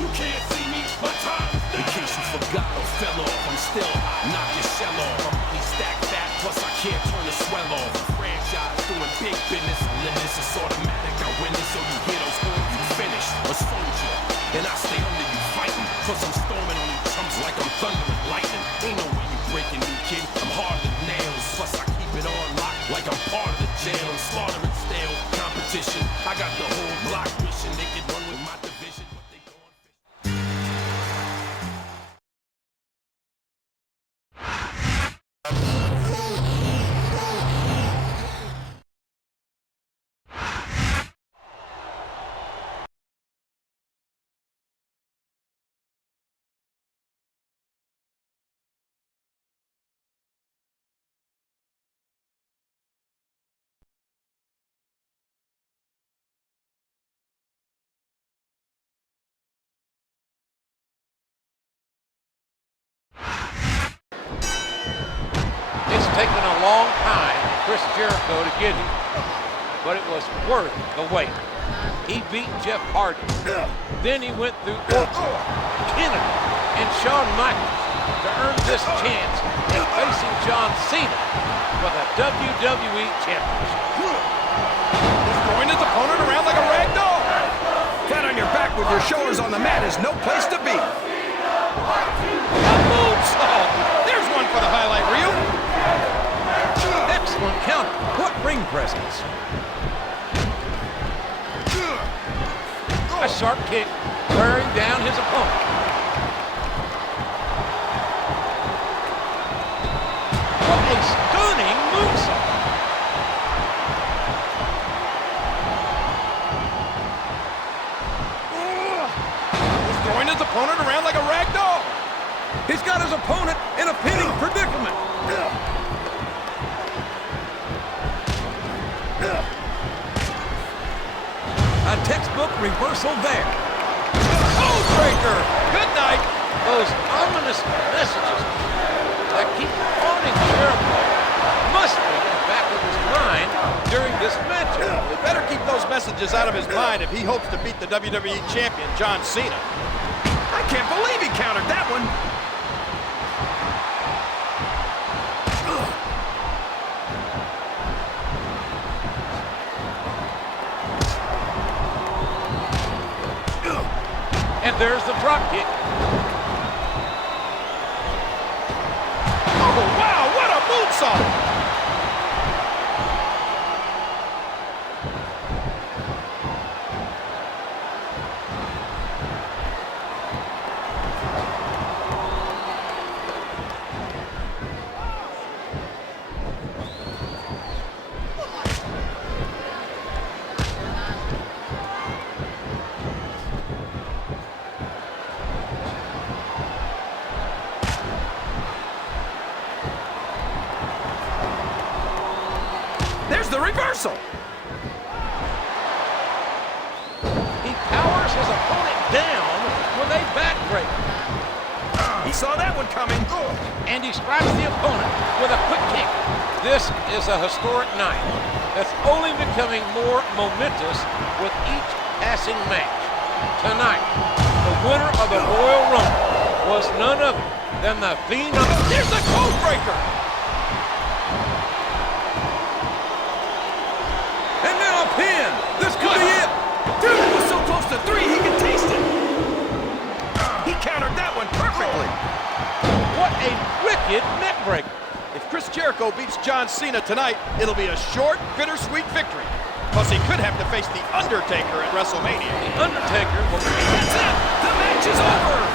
You can't see me, my time is now. In case you forgot or fell off, I'm still hot. Knock your shell off. My money stacked fat, plus I can't turn the swell off. The franchise doing big business, limits, it's automatic. I win this, so you hear those horns, you finish. A soldier, and I stay under you fighting. Cause I'm storming on you chumps like I'm thunder and lightning. Ain't no way you breaking me, kid. I'm harder than nails. Plus I keep it on lock like I'm part of the jail. I'm slaughtering stale competition. I got the whole block wishing they could run with my division, but they going fishing. It's taken a long time for Chris Jericho to get here, but it was worth the wait. He beat Jeff Hardy. Then he went through Orton, Kennedy, and Shawn Michaels to earn this chance in facing John Cena for the WWE Championship. He's throwing his opponent around like a rag doll. Flat on your back with your shoulders on the mat is no place to be. A moonsault. There's one for the highlight reel. Excellent counter. What ring presence. A sharp kick, wearing down his opponent. What a stunning moonsault. He's throwing his opponent around like a rag doll. He's got his opponent in a pinning predicament. A textbook reversal there. Code breaker. Good night. Those ominous messages that keep haunting Jericho must be in the back of his mind during this matchup. He better keep those messages out of his mind if he hopes to beat the WWE Champion, John Cena. I can't believe he countered that one. And there's the drop kick. Oh, wow, what a moonsault! There's the reversal. He powers his opponent down with a backbreaker. He saw that one coming. And he strikes the opponent with a quick kick. This is a historic night that's only becoming more momentous with each passing match. Tonight, the winner of the Royal Rumble was none other than the Phenom. There's the code breaker. And now a pin. This could be it. Dude, it was so close to 3, he could taste it. He countered that one perfectly. What a wicked neck breaker. If Chris Jericho beats John Cena tonight, it'll be a short, bittersweet victory. Plus, he could have to face The Undertaker at WrestleMania. The Undertaker will be... That's it. The match is over.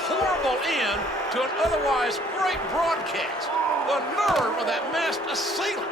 Horrible end to an otherwise great broadcast. The nerve of that masked assailant.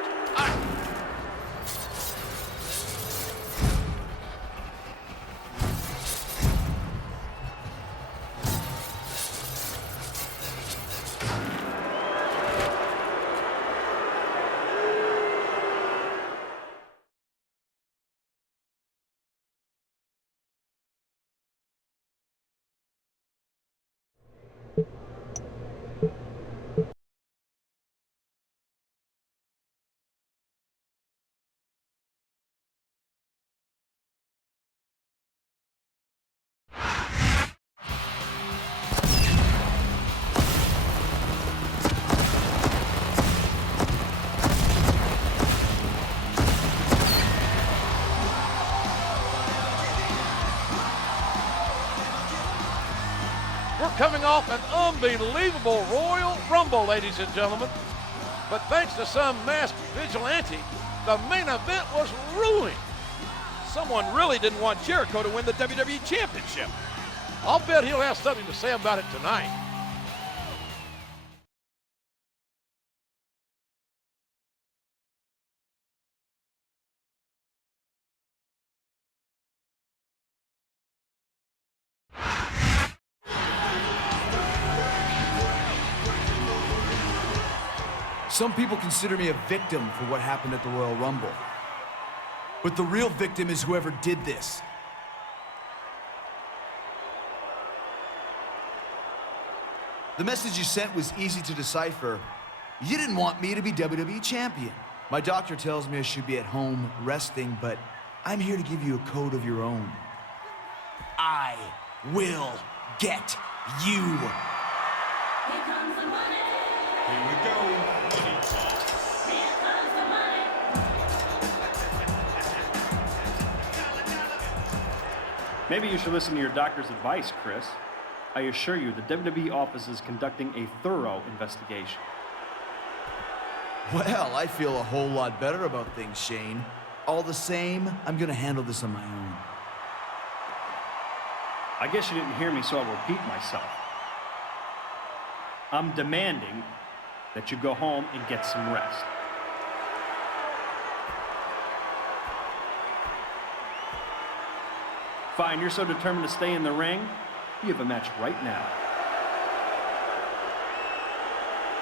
We're coming off an unbelievable Royal Rumble, ladies and gentlemen. But thanks to some masked vigilante, the main event was ruined. Someone really didn't want Jericho to win the WWE Championship. I'll bet he'll have something to say about it tonight. Some people consider me a victim for what happened at the Royal Rumble. But the real victim is whoever did this. The message you sent was easy to decipher. You didn't want me to be WWE Champion. My doctor tells me I should be at home resting, but I'm here to give you a code of your own. I will get you. Here comes the money. Here we go. Maybe you should listen to your doctor's advice, Chris. I assure you, the WWE office is conducting a thorough investigation. Well, I feel a whole lot better about things, Shane. All the same, I'm gonna handle this on my own. I guess you didn't hear me, so I'll repeat myself. I'm demanding that you go home and get some rest. Fine, you're so determined to stay in the ring, you have a match right now.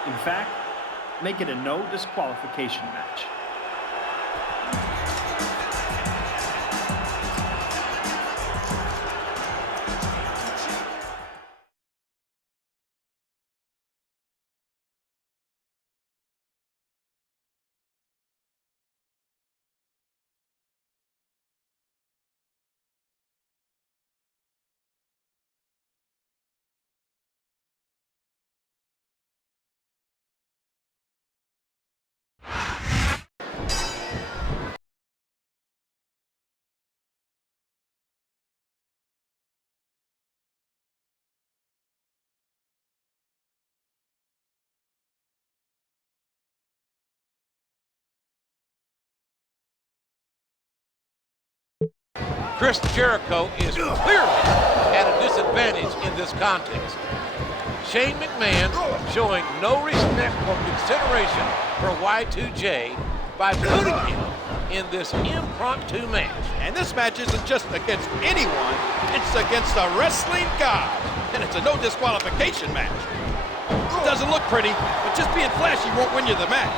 In fact, make it a no disqualification match. Chris Jericho is clearly at a disadvantage in this contest. Shane McMahon showing no respect or consideration for Y2J by putting him in this impromptu match. And this match isn't just against anyone, it's against a wrestling god. And it's a no disqualification match. It doesn't look pretty, but just being flashy won't win you the match.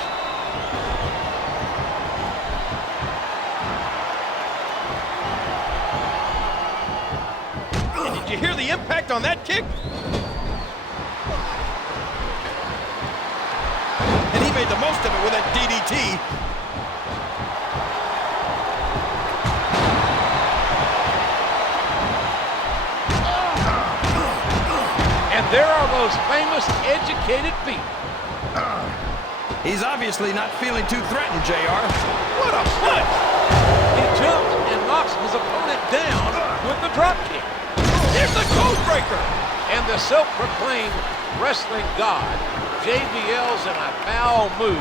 And did you hear the impact on that kick? And he made the most of it with that DDT. And there are those famous educated feet. He's obviously not feeling too threatened, JR. What a punch! He jumps and knocks his opponent down with the drop kick. Here's the code breaker! And the self-proclaimed wrestling god, JBL's in a foul mood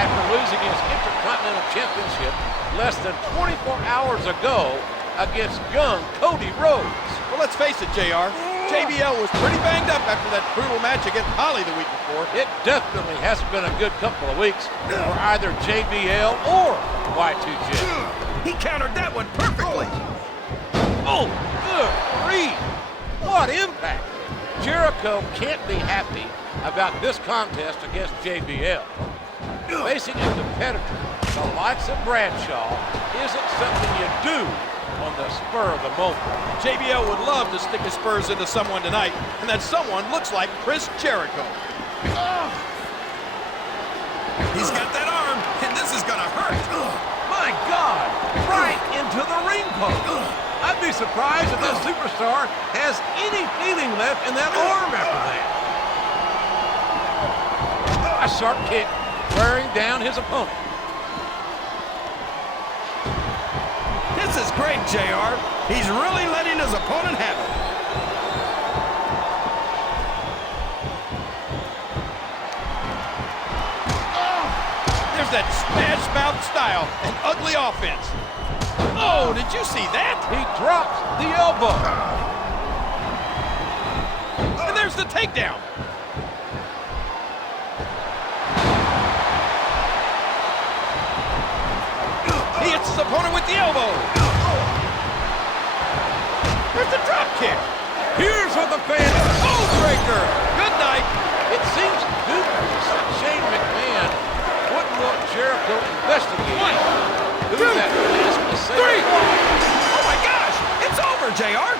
after losing his Intercontinental Championship less than 24 hours ago against young Cody Rhodes. Well, let's face it, JR. JBL was pretty banged up after that brutal match against Holly the week before. It definitely hasn't been a good couple of weeks for either JBL or Y2J. He countered that one perfectly. Oh, good grief. What impact. Jericho can't be happy about this contest against JBL. Facing a competitor the likes of Bradshaw isn't something you do on the spur of the moment. JBL would love to stick his spurs into someone tonight, and that someone looks like Chris Jericho. He's got that arm, and this is gonna hurt. My God, right into the ring post. I'd be surprised if this superstar has any feeling left in that arm after that. A sharp kick wearing down his opponent. This is great, JR. He's really letting his opponent have it. There's that smash mouth style and ugly offense. Oh, did you see that? He drops the elbow. And there's the takedown. He hits his opponent with the elbow. There's the drop kick. Here's what the fans... Code breaker. Good night. It seems dubious that Shane McMahon wouldn't want Jericho investigating who that masked assailant was. Oh my gosh, it's over, JR.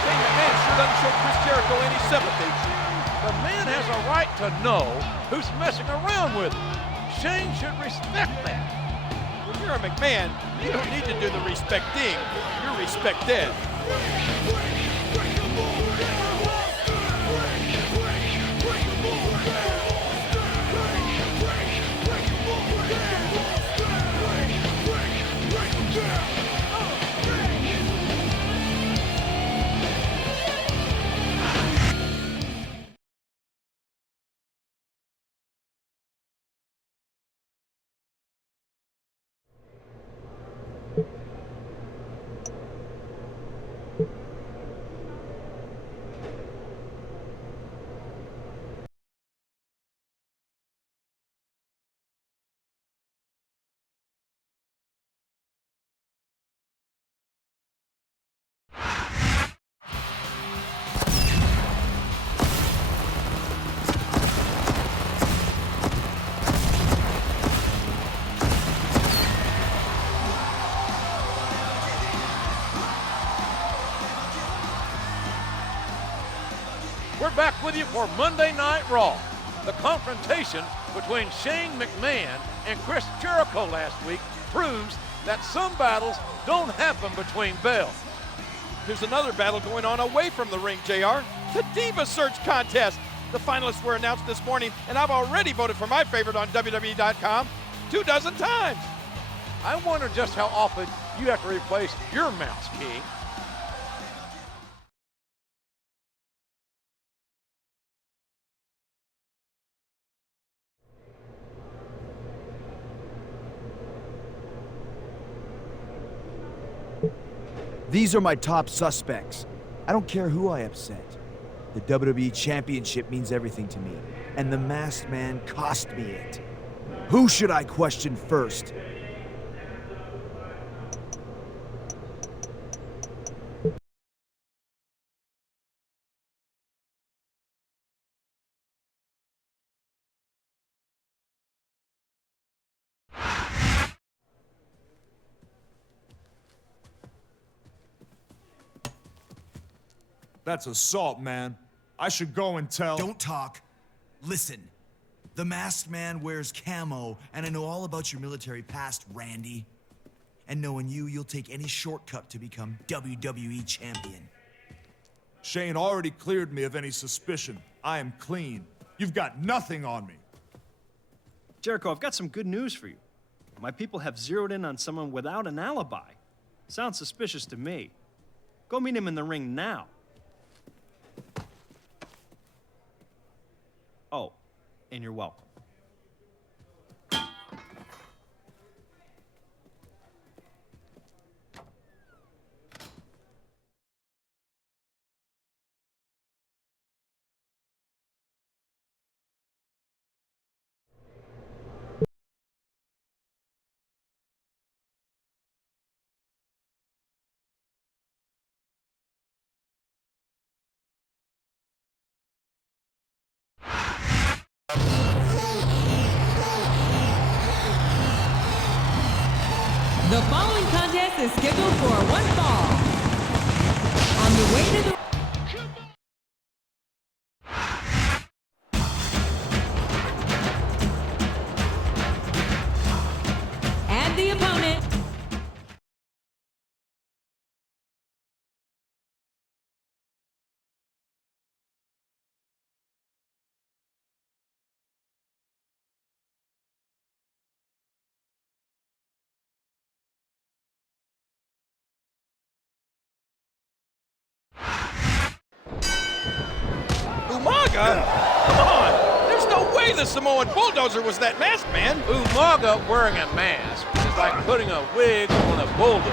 Shane McMahon sure doesn't show Chris Jericho any sympathy. The man has a right to know who's messing around with him. Shane should respect that. When you're a McMahon, you don't need to do the respecting. You're respected. We're back with you for Monday Night Raw. The confrontation between Shane McMahon and Chris Jericho last week proves that some battles don't happen between bells. There's another battle going on away from the ring, JR. The Diva Search Contest. The finalists were announced this morning, and I've already voted for my favorite on WWE.com 24 times. I wonder just how often you have to replace your mouse key. These are my top suspects. I don't care who I upset. The WWE Championship means everything to me, and the Masked Man cost me it. Who should I question first? That's assault, man. I should go and tell. Don't talk. Listen. The Masked Man wears camo, and I know all about your military past, Randy. And knowing you, you'll take any shortcut to become WWE Champion. Shane already cleared me of any suspicion. I am clean. You've got nothing on me. Jericho, I've got some good news for you. My people have zeroed in on someone without an alibi. Sounds suspicious to me. Go meet him in the ring now. Oh, and you're welcome. The following contest is scheduled for one fall. On the way to the... And the opponent... Umaga? Come on! There's no way the Samoan Bulldozer was that Masked Man! Umaga wearing a mask is like putting a wig on a bulldozer.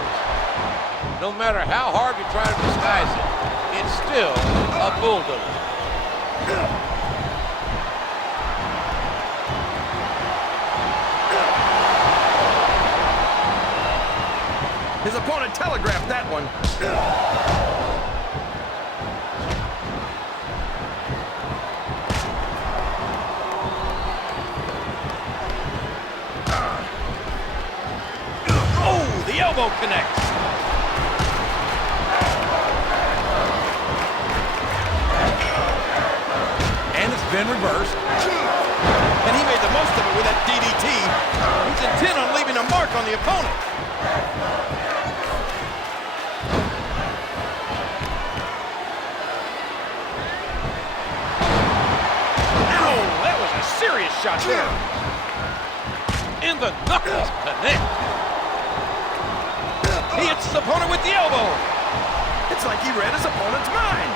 No matter how hard you try to disguise it, it's still a bulldozer. His opponent telegraphed that one. Oh, the elbow connects. And it's been reversed. And he made the most of it with that DDT. He's intent on leaving a mark on the opponent. Ow, that was a serious shot there. And the knuckles connect. He hits his opponent with the elbow. It's like he read his opponent's mind.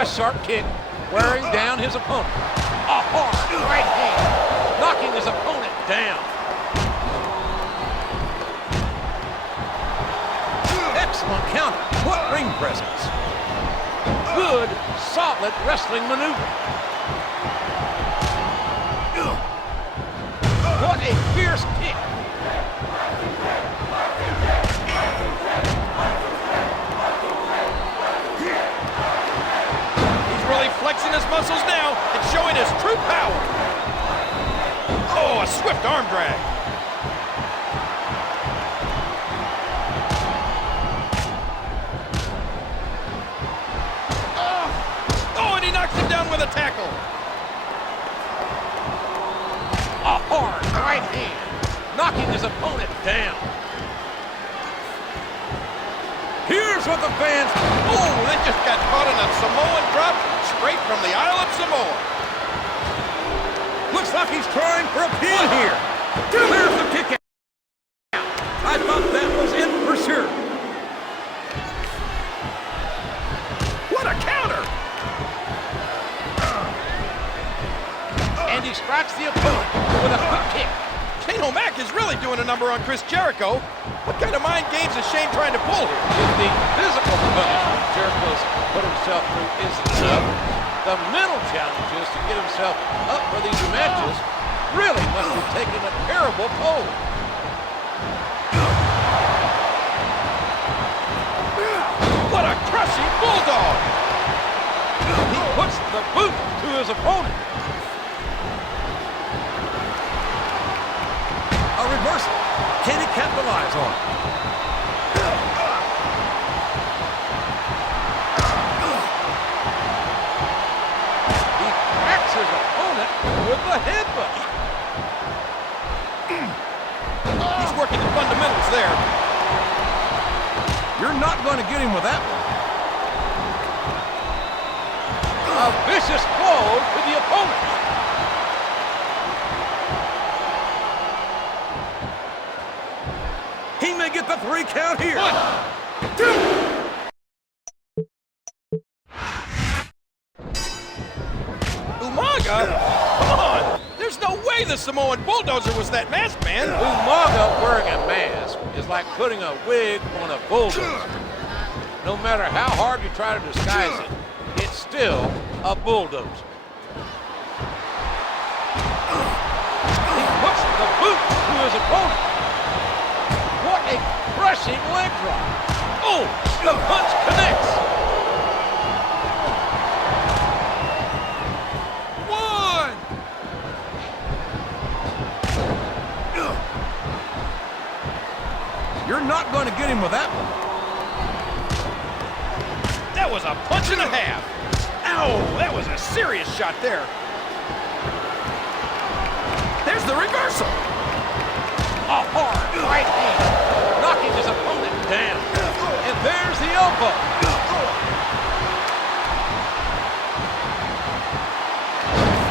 A sharp kick wearing down his opponent. A hard right hand knocking his opponent down. Excellent counter. What ring presence. Good, solid wrestling maneuver. What a fierce kick. He's really flexing his muscles now and showing his true power. Oh, a swift arm drag. Oh, and he knocks him down with a tackle. A hard right hand knocking his opponent down. Here's what the fans... Oh, they just got caught in a Samoan drop straight from the Isle of Samoa. Looks like he's trying for a pin here. There's the kick out. I thought that was it for sure. What a counter! And he strikes the opponent with a quick kick. Kane O'Mac is really doing a number on Chris Jericho. What kind of mind games is Shane trying to pull here? If the physical punishment Jericho's put himself through isn't enough, the mental challenges to get himself up for these matches really must be taking a terrible toll. What a crushing bulldog! He puts the boot to his opponent. A reversal. Can he capitalize on it? He cracks his opponent with the headbutt. He's working the fundamentals there. You're not going to get him with that one. A vicious blow to the opponent. He may get the 3 count here. 1, 2. Umaga? Come on! There's no way the Samoan Bulldozer was that masked man. Umaga wearing a mask is like putting a wig on a bulldozer. No matter how hard you try to disguise it, it's still a bulldozer. He puts the boot to his opponent. What a crushing leg drop. Oh, the punch connects. 1. You're not going to get him with that one. That was a punch and a half. Ow, that was a serious shot there. There's the reversal. A hard right hand, knocking his opponent down. And there's the elbow.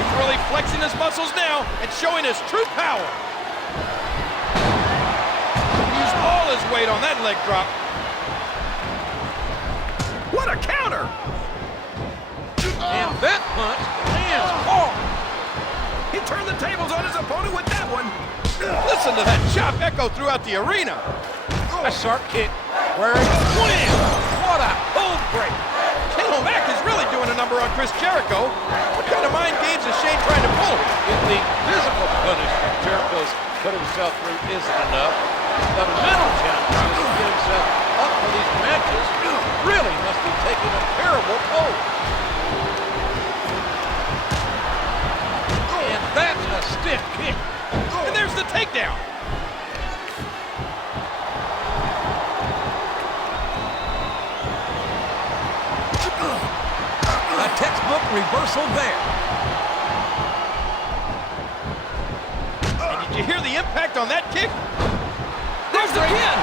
He's really flexing his muscles now and showing his true power. He used all his weight on that leg drop. What a counter! And that punch lands hard. He turned the tables on his opponent with that one. Listen to that chop echo throughout the arena. A sharp kick. Where wham! What a cold break. Kane O'Mac is really doing a number on Chris Jericho. What kind of mind games is Shane trying to pull? If the physical punishment Jericho's put himself through isn't enough, the mental challenges to get himself up for these matches really must be taking a terrible toll. And that's a stiff kick. And there's the takedown. A textbook reversal there. And did you hear the impact on that kick? There's the pin.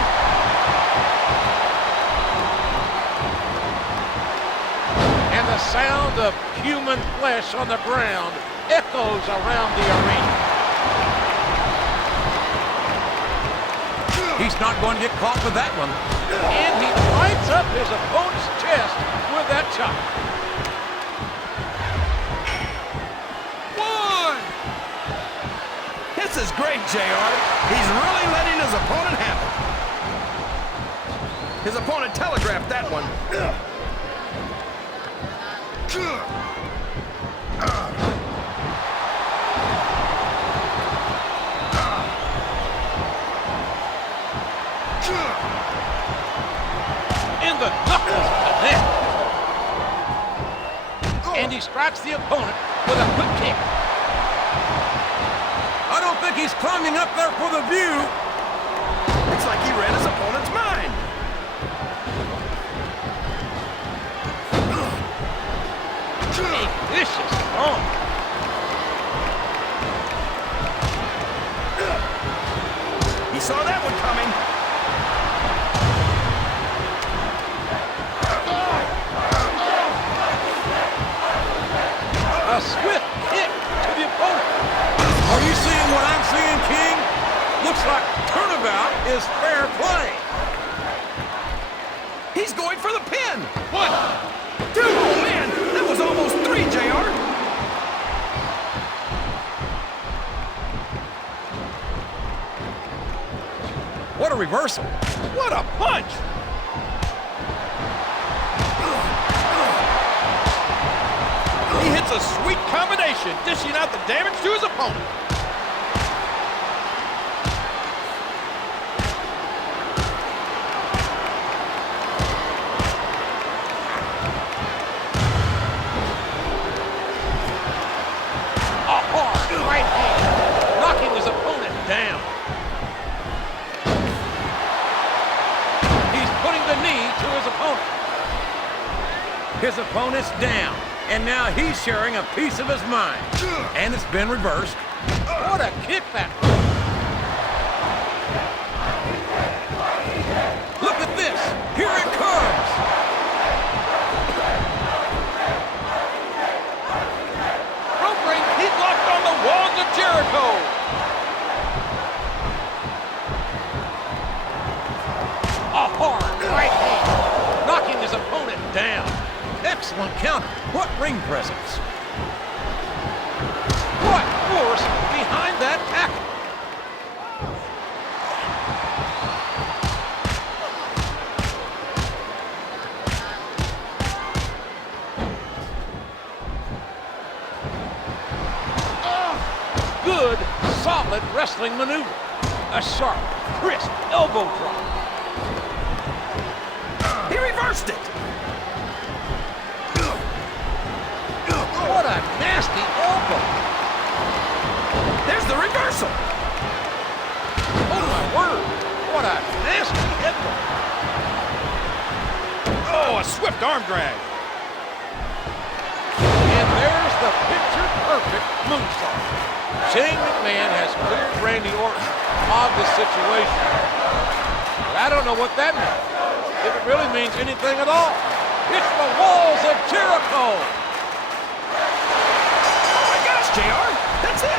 And the sound of human flesh on the ground echoes around the arena. He's not going to get caught with that one. And he lights up his opponent's chest with that chop. 1. This is great, JR. He's really letting his opponent have it. His opponent telegraphed that one. And the knuckles connect. And he strikes the opponent with a quick kick. I don't think he's climbing up there for the view. It's like he read his opponent's mind. A vicious thump. He saw that one coming. A swift kick to the opponent. Are you seeing what I'm seeing, King? Looks like turnabout is fair play. He's going for the pin. 1, 2. Oh, man, that was almost 3, JR. What a reversal. What a punch! He hits a sweet combination, dishing out the damage to his opponent. A hard right hand, knocking his opponent down. He's putting the knee to his opponent. His opponent's down, and now he's sharing a piece of his mind. And it's been reversed. What a kickback. Look at this. Here it comes. Rope break, he's locked on the walls of Jericho. A hard right hand, knocking his opponent down. Excellent counter. What ring presence. What force behind that tackle. Good, solid wrestling maneuver. A sharp, crisp elbow drop. He reversed it. What a nasty elbow. There's the reversal. Oh my word. What a nasty elbow. Oh, a swift arm drag. And there's the picture-perfect moonsault. Shane McMahon has cleared Randy Orton of the situation. But I don't know what that means. If it really means anything at all. It's the walls of Jericho. Oh my gosh, JR, that's it.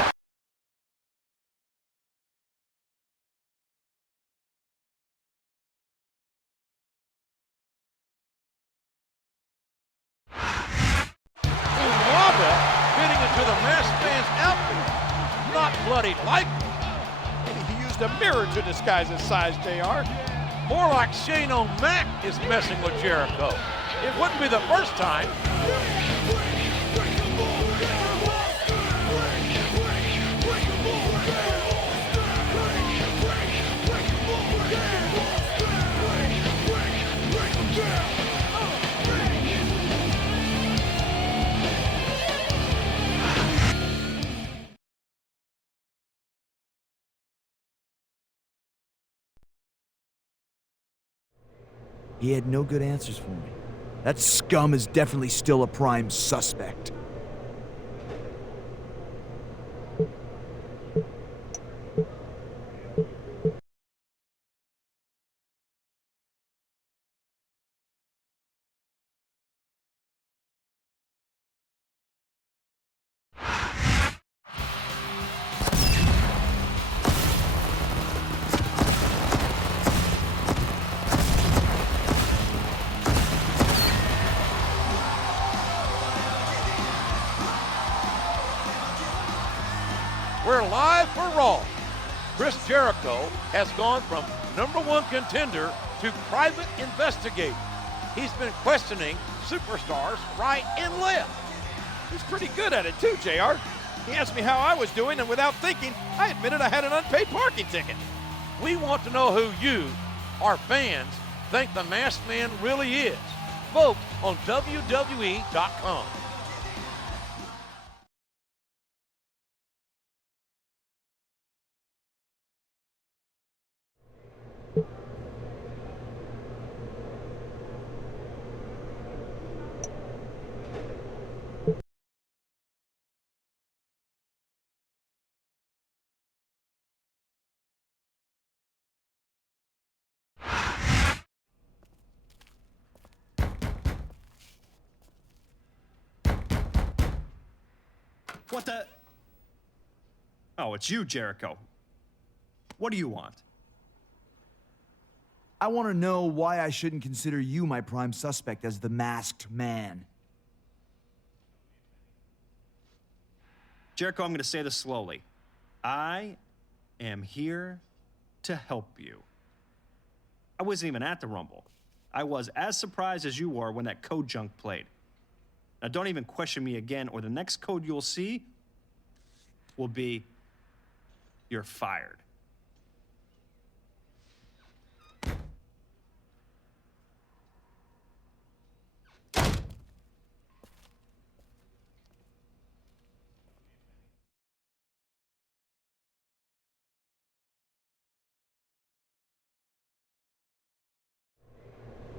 Umaga fitting into the masked man's outfit. Not bloody likely. He used a mirror to disguise his size, JR. More like Shane O'Mac is messing with Jericho. It wouldn't be the first time. He had no good answers for me. That scum is definitely still a prime suspect. We're live for Raw. Chris Jericho has gone from #1 contender to private investigator. He's been questioning superstars right and left. He's pretty good at it too, JR. He asked me how I was doing, and without thinking, I admitted I had an unpaid parking ticket. We want to know who you, our fans, think the Masked Man really is. Vote on WWE.com. What the? Oh, it's you, Jericho. What do you want? I want to know why I shouldn't consider you my prime suspect as the masked man. Jericho, I'm going to say this slowly. I am here to help you. I wasn't even at the Rumble. I was as surprised as you were when that code junk played. Now don't even question me again, or the next code you'll see will be, you're fired.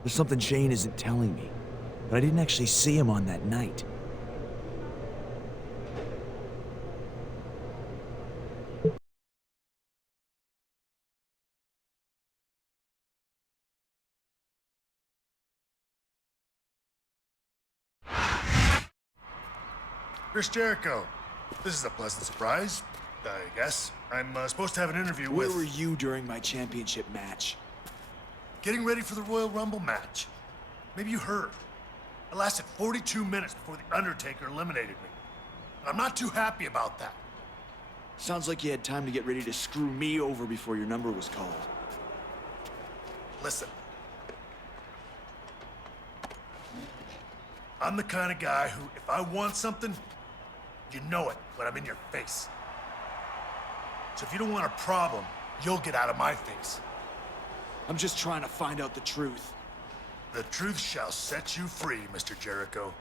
There's something Shane isn't telling me, but I didn't actually see him on that night. Chris Jericho. This is a pleasant surprise, I guess. I'm supposed to have an interview with... Where were you during my championship match? Getting ready for the Royal Rumble match. Maybe you heard. It lasted 42 minutes before The Undertaker eliminated me. And I'm not too happy about that. Sounds like you had time to get ready to screw me over before your number was called. Listen. I'm the kind of guy who, if I want something, you know it when I'm in your face. So if you don't want a problem, you'll get out of my face. I'm just trying to find out the truth. The truth shall set you free, Mr. Jericho.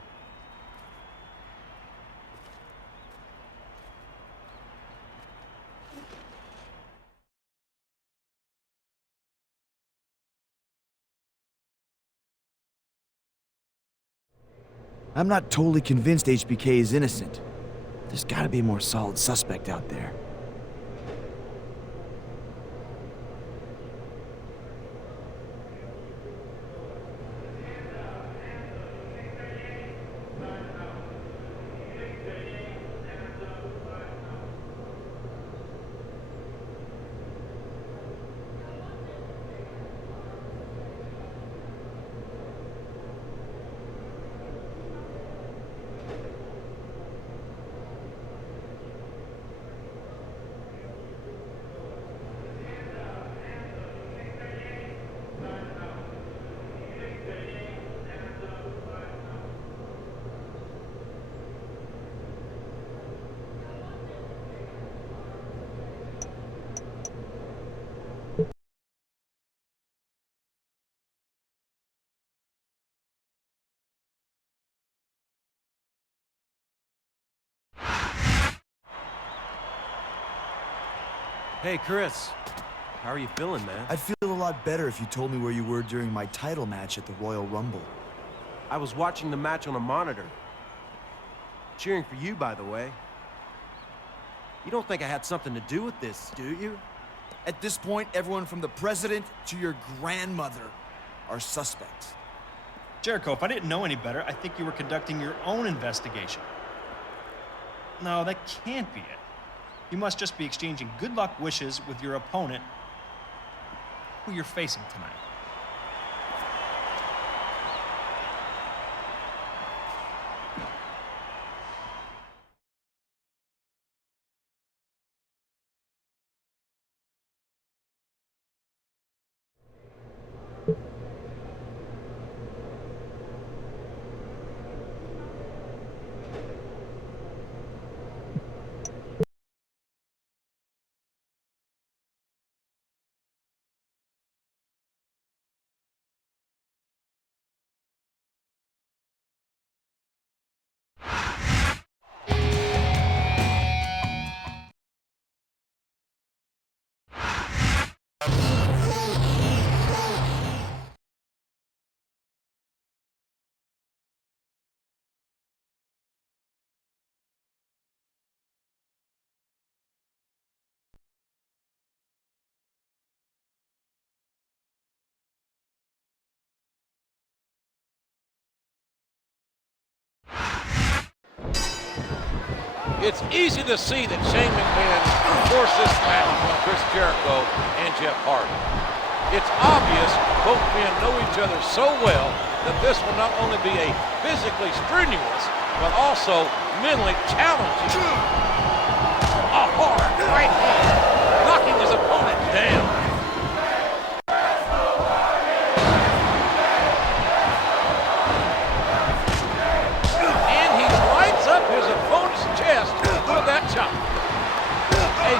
I'm not totally convinced HBK is innocent. There's gotta be a more solid suspect out there. Hey, Chris. How are you feeling, man? I'd feel a lot better if you told me where you were during my title match at the Royal Rumble. I was watching the match on a monitor. Cheering for you, by the way. You don't think I had something to do with this, do you? At this point, everyone from the president to your grandmother are suspects. Jericho, if I didn't know any better, I think you were conducting your own investigation. No, that can't be it. You must just be exchanging good luck wishes with your opponent, who you're facing tonight. It's easy to see that Shane McMahon forced this match between Chris Jericho and Jeff Hardy. It's obvious both men know each other so well that this will not only be a physically strenuous, but also mentally challenging. A hard right hand, knocking his opponent down.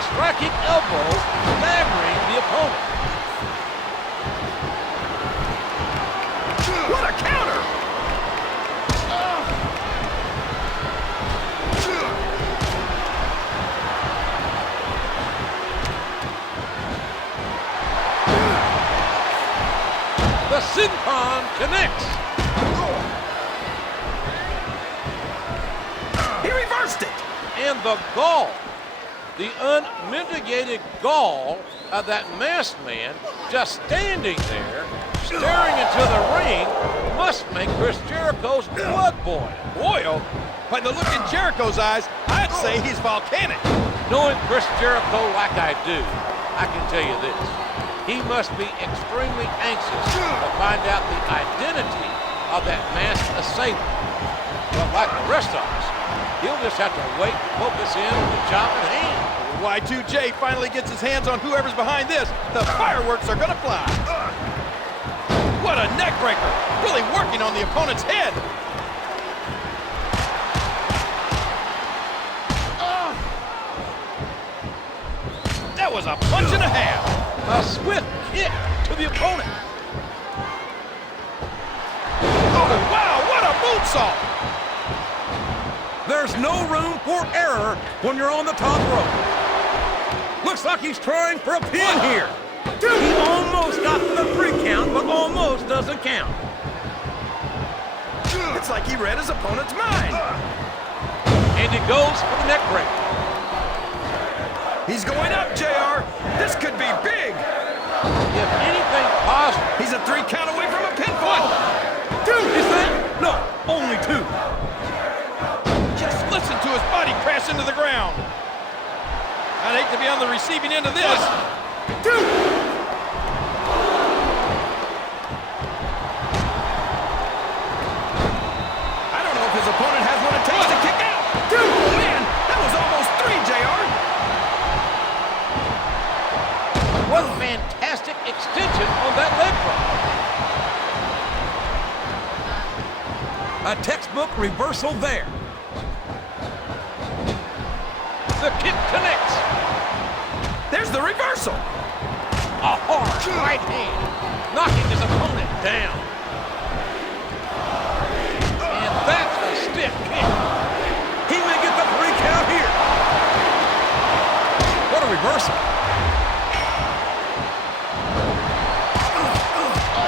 A striking elbow staggering the opponent. What a counter! The Senton connects. He reversed it. And the gall, the unmitigated gall of that masked man just standing there, staring into the ring, must make Chris Jericho's blood boil. By the look in Jericho's eyes, I'd say he's volcanic. Knowing Chris Jericho like I do, I can tell you this. He must be extremely anxious to find out the identity of that masked assailant. But like the rest of us, he'll just have to wait and focus in on the job at hand. Y2J finally gets his hands on whoever's behind this. The fireworks are gonna fly. What a neck breaker! Really working on the opponent's head. That was a punch and a half. A swift kick to the opponent. Oh, wow, what a moonsault! There's no room for error when you're on the top rope. Looks like he's trying for a pin here. He almost got the 3 count, but almost doesn't count. It's like he read his opponent's mind. And he goes for the neck break. He's going up, JR. This could be big. If anything positive. He's a 3 count away from a pinfall. 2! Is that? No, only 2. Just listen to his body crash into the ground. I'd hate to be on the receiving end of this. 2! I don't know if his opponent has what it takes to kick out. 2! Oh, man, that was almost 3, JR. What a fantastic extension on that leg drop. A textbook reversal there. The kick connects. There's the reversal. A hard right hand, knocking his opponent down. And that's a stiff kick. He may get the 3 count here. What a reversal.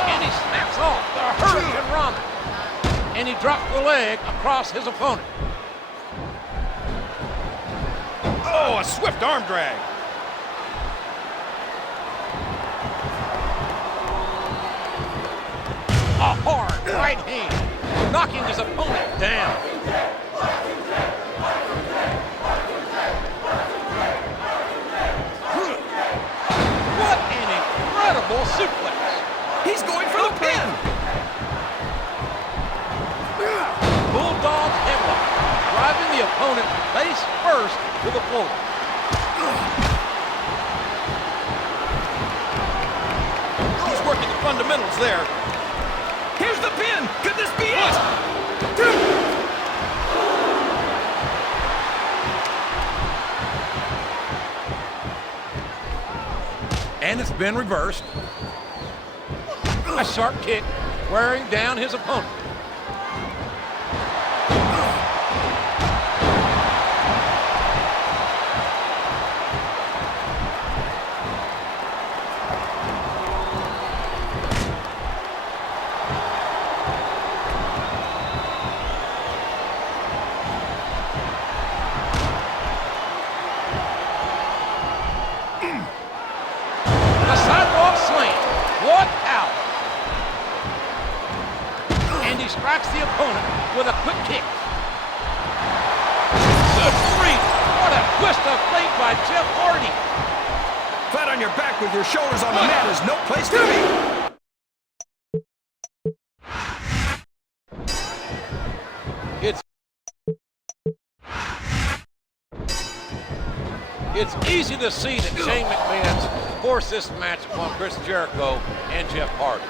And he snaps off the Hurricane Rana. And he drops the leg across his opponent. Oh, a swift arm drag. A hard right hand, knocking his opponent down. What an incredible suplex. He's going for the pin. Bulldog headlock, driving the opponent face first to the floor. He's working the fundamentals there. Here's the pin. Could this be it? 2! And it's been reversed. A sharp kick, wearing down his opponent. Strikes the opponent with a quick kick. Good grief! What a twist of fate by Jeff Hardy. Flat on your back with your shoulders on the mat is no place to be. It's easy to see that Shane McMahon's forced this match upon Chris Jericho and Jeff Hardy.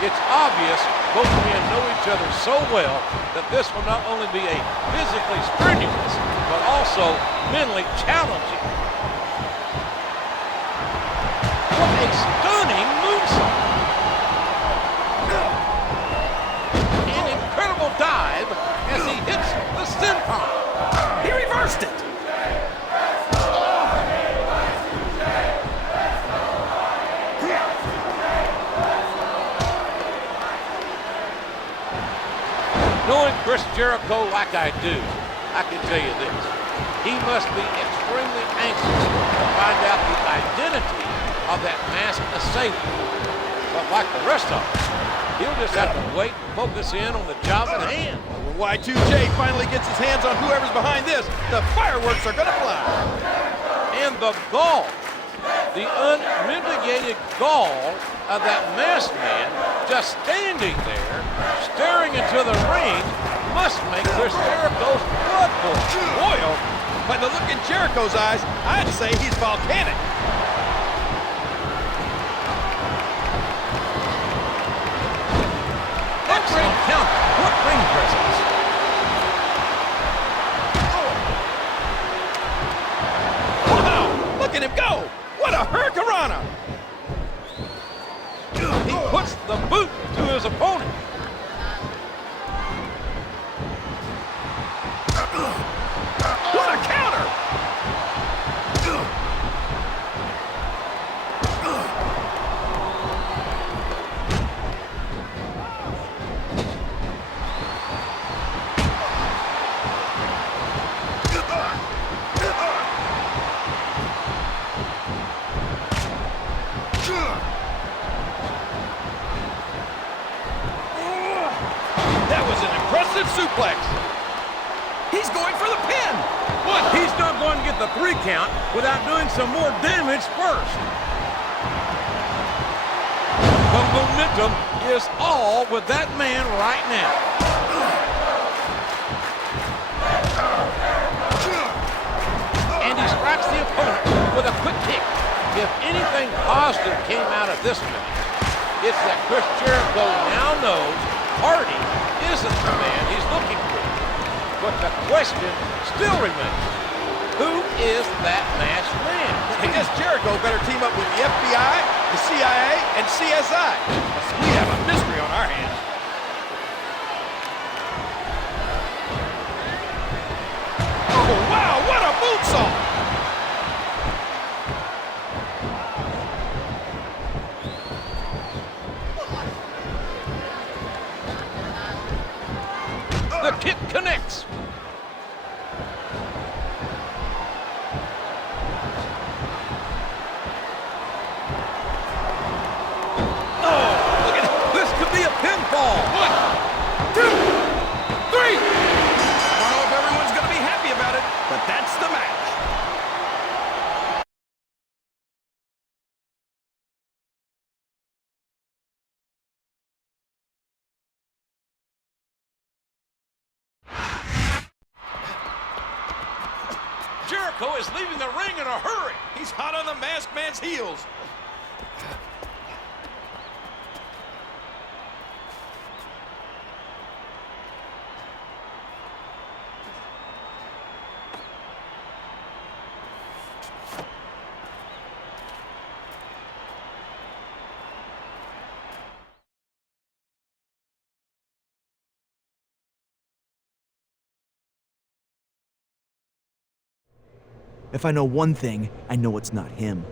It's obvious both men know each other so well that this will not only be a physically strenuous, but also mentally challenging Chris Jericho like I do, I can tell you this. He must be extremely anxious to find out the identity of that masked assailant. But like the rest of us, he'll just have to wait and focus in on the job at hand. When Y2J finally gets his hands on whoever's behind this, the fireworks are gonna fly. And the gall, the unmitigated gall of that masked man just standing there, staring into the ring, must make Chris Jericho's blood boil. By the look in Jericho's eyes, I'd say he's volcanic. Excellent count. What ring presence. Wow, look at him go. What a hurricanrana. He puts the boot to his opponent. What a counter. That was an impressive suplex. He's going for the pin. What? He's not going to get the 3 count without doing some more damage first. The momentum is all with that man right now. And he strikes the opponent with a quick kick. If anything positive came out of this match, it's that Chris Jericho now knows Hardy isn't the man he's looking for. But the question still remains, who is that masked man? I guess Jericho better team up with the FBI, the CIA, and CSI. We have a mystery on our hands. Oh, wow, what a moonsault! The kick connects. Oh, look at it. This could be a pinfall. 1, 2, 3. I don't know if everyone's going to be happy about it, but that's the match. Jericho is leaving the ring in a hurry. He's hot on the masked man's heels. If I know one thing, I know it's not him.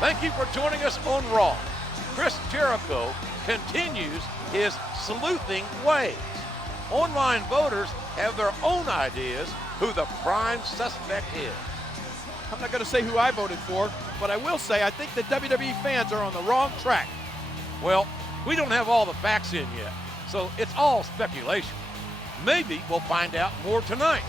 Thank you for joining us on Raw. Chris Jericho continues his sleuthing ways. Online voters have their own ideas who the prime suspect is. I'm not going to say who I voted for, but I will say I think the WWE fans are on the wrong track. Well, we don't have all the facts in yet, so it's all speculation. Maybe we'll find out more tonight.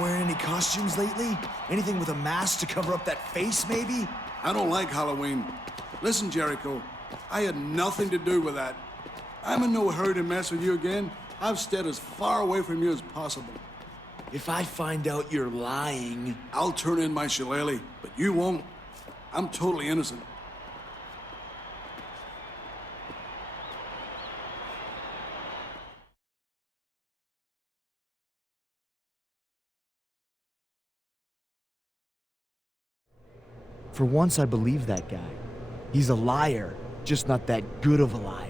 been wearing any costumes lately? Anything with a mask to cover up that face, maybe? I don't like Halloween. Listen, Jericho, I had nothing to do with that. I'm in no hurry to mess with you again. I've stayed as far away from you as possible. If I find out you're lying... I'll turn in my shillelagh, but you won't. I'm totally innocent. For once, I believe that guy. He's a liar, just not that good of a liar.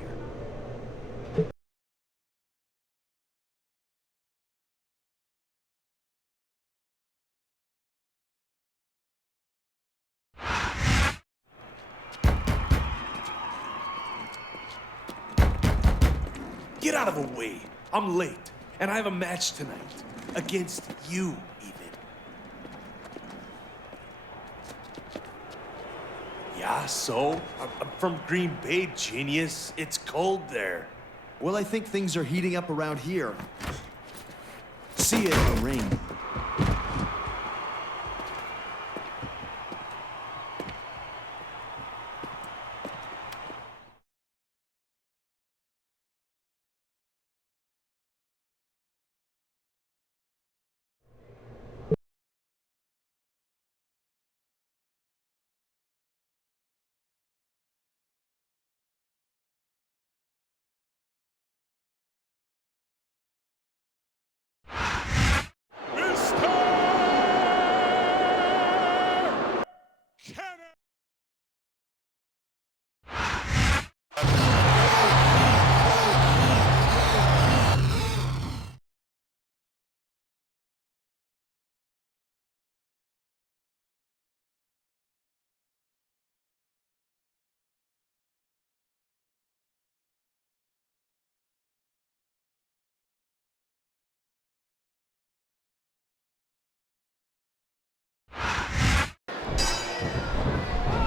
Get out of the way. I'm late, and I have a match tonight. Against you, even. Yeah, so? I'm from Green Bay, genius. It's cold there. Well, I think things are heating up around here. See you in the ring.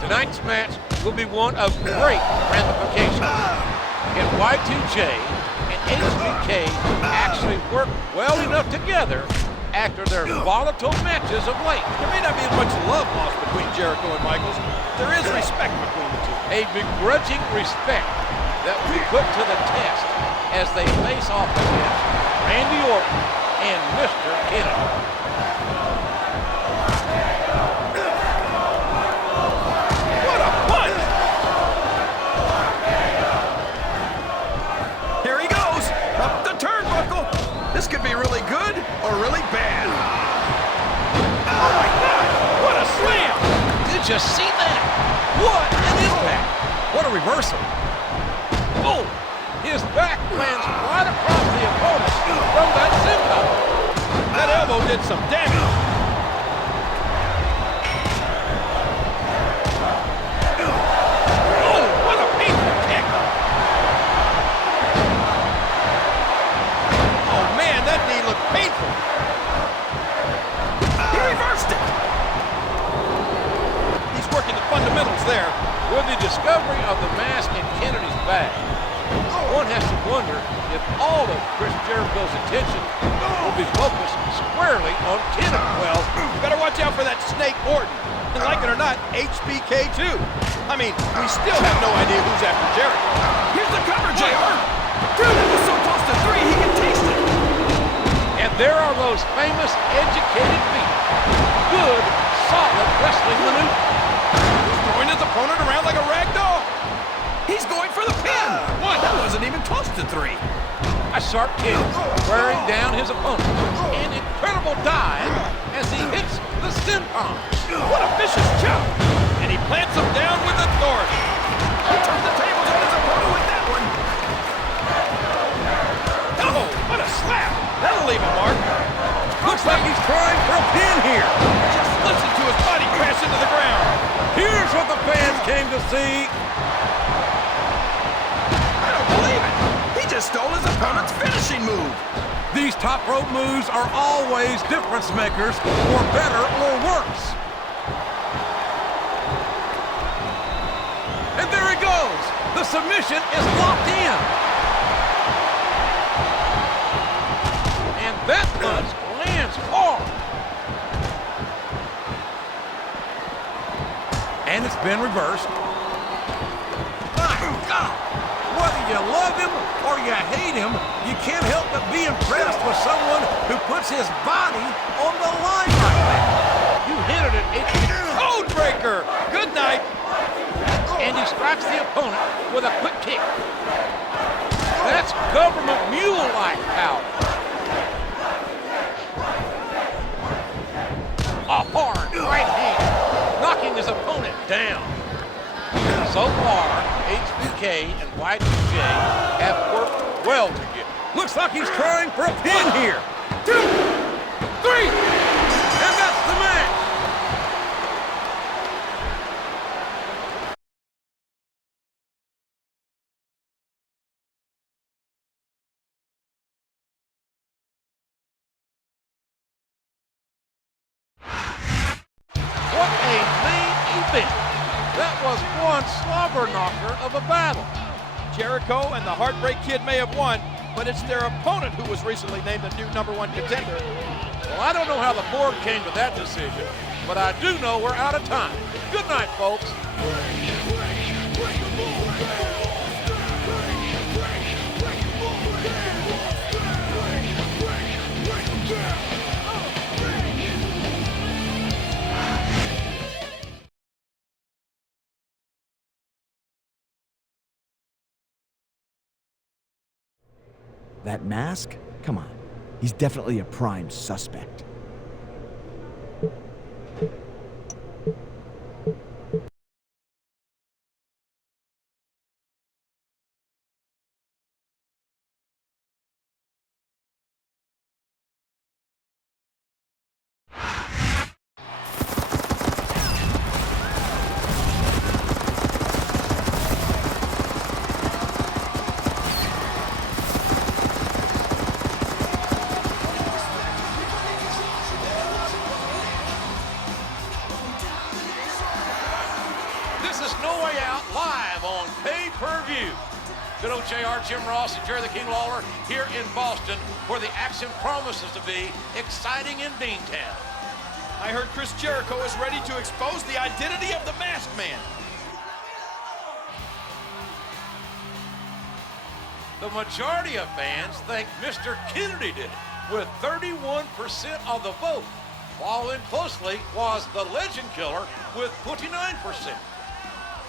Tonight's match will be one of great ramifications. Can Y2J and HBK actually work well enough together after their volatile matches of late? There may not be much love lost between Jericho and Michaels. There is respect between the two. A begrudging respect that will be put to the test as they face off against Randy Orton and Mr. Kennedy. This could be really good or really bad. Oh my God! What a slam! Did you see that? What an impact! What a reversal! Oh! His back lands right across the opponent from that senton. That elbow did some damage. Oh, what a painful kick! That knee looked painful. He reversed it. He's working the fundamentals there. With the discovery of the mask in Kennedy's bag, one has to wonder if all of Chris Jericho's attention will be focused squarely on Kennedy. Well, you better watch out for that snake Orton. And like it or not, HBK too. I mean, we still have no idea who's after Jericho. Here's the cover, JR. Dude, that was so close to 3, he can taste it. And there are those famous educated feet. Good, solid wrestling maneuver. He's throwing his opponent around like a rag doll. He's going for the pin. What? That wasn't even close to 3. A sharp kick, wearing down his opponent. An incredible dive as he hits the senton. What a vicious chop. And he plants him down with authority. He turned the tables on his opponent with that one. Oh, what a slap. That'll leave a mark. Looks like he's trying for a pin here. Just listen to his body crash into the ground. Here's what the fans came to see. I don't believe it. He just stole his opponent's finishing move. These top rope moves are always difference makers, for better or worse. And there he goes. The submission is locked in. And that punch lands hard. And it's been reversed. My God! Whether you love him or you hate him, you can't help but be impressed with someone who puts his body on the line like that. You hinted it. Code breaker! Good night! And he strikes the opponent with a quick kick. That's government mule-like power. A hard right hand, knocking his opponent down. So far, HBK and Y2J have worked well together. Looks like he's trying for a pin here. 2, 3, and that's the match. What a main event. That was one slobber knocker of a battle. Jericho and the Heartbreak Kid may have won, but it's their opponent who was recently named the new #1 contender. Well, I don't know how the board came to that decision, but I do know we're out of time. Good night, folks. That mask? Come on. He's definitely a prime suspect. Good old JR, Jim Ross, and Jerry the King Lawler here in Boston, where the action promises to be exciting in Beantown. I heard Chris Jericho is ready to expose the identity of the Masked Man. The majority of fans think Mr. Kennedy did it, with 31% of the vote. Following closely was the Legend Killer with 29%.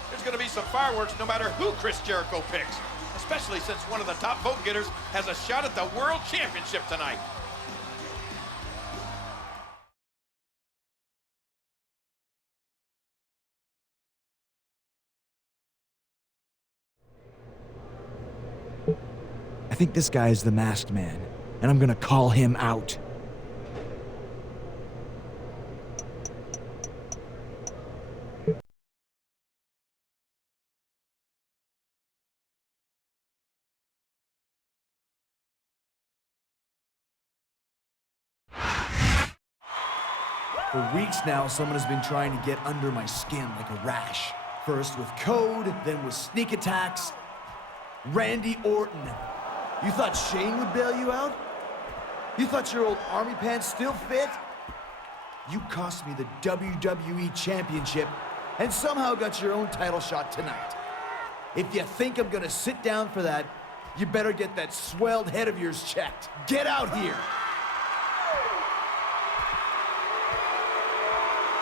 There's going to be some fireworks no matter who Chris Jericho picks, especially since one of the top vote getters has a shot at the World Championship tonight. I think this guy is the Masked Man, and I'm gonna call him out. For weeks now, someone has been trying to get under my skin like a rash. First with code, then with sneak attacks. Randy Orton. You thought Shane would bail you out? You thought your old army pants still fit? You cost me the WWE Championship and somehow got your own title shot tonight. If you think I'm gonna sit down for that, you better get that swelled head of yours checked. Get out here!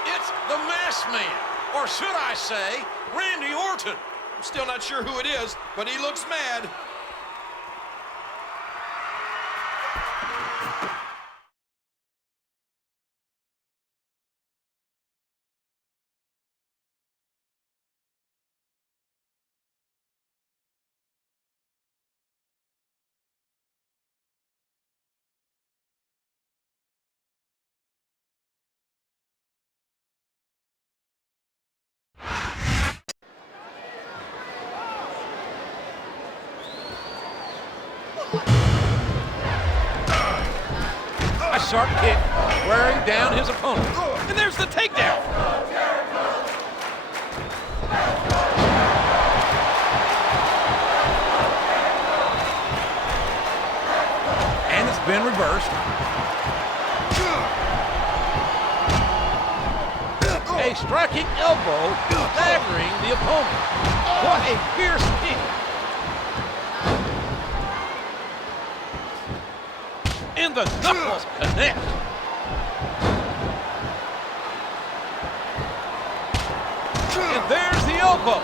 It's the Masked Man, or should I say, Randy Orton. I'm still not sure who it is, but he looks mad. A sharp kick, wearing down his opponent. And there's the takedown. And it's been reversed. A A striking elbow, staggering the opponent. What a fierce kick. And the knuckles connect. And there's the elbow.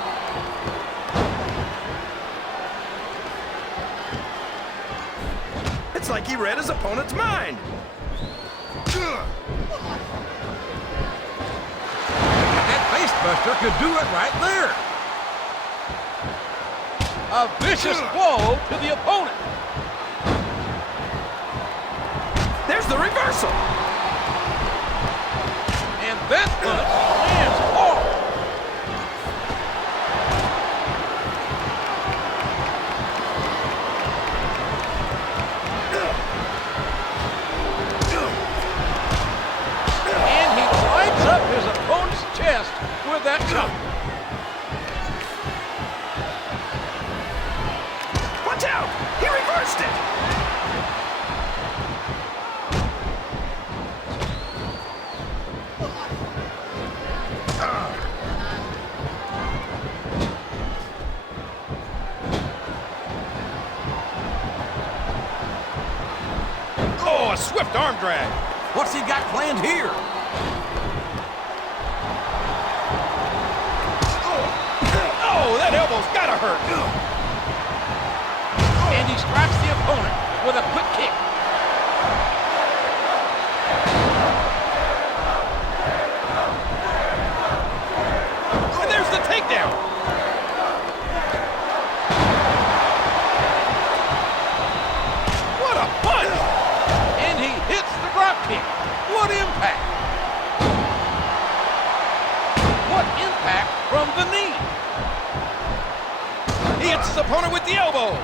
It's like he read his opponent's mind. That facebuster could do it right there. A vicious blow to the opponent. There's the reversal. And that punch lands hard. And he lights up his opponent's chest with that chop. Watch out! He reversed it! Oh, a swift arm drag. What's he got planned here? Oh, that elbow's gotta hurt. And he strikes the opponent with a quick kick. And there's the takedown. What a punch! And he hits the drop kick. What impact! What impact from the knee! He hits his opponent with the elbow.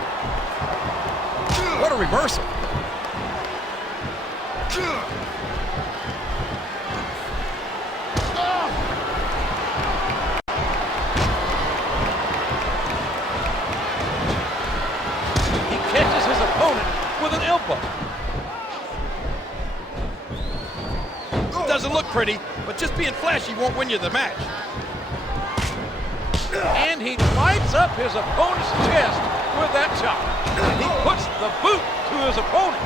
What a reversal. He catches his opponent with an elbow. Doesn't look pretty, but just being flashy won't win you the match. And he lights up his opponent's chest with that chop. He puts the boot to his opponent.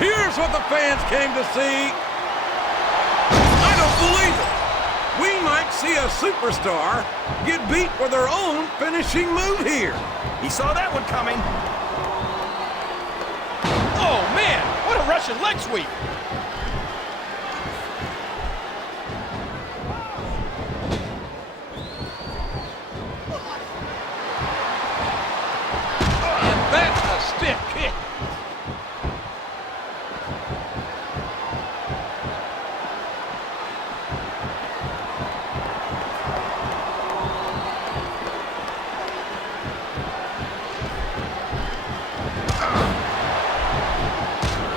Here's what the fans came to see. I don't believe it. We might see a superstar get beat for their own finishing move here. He saw that one coming. Oh, man, what a Russian leg sweep. And that's a stiff kick.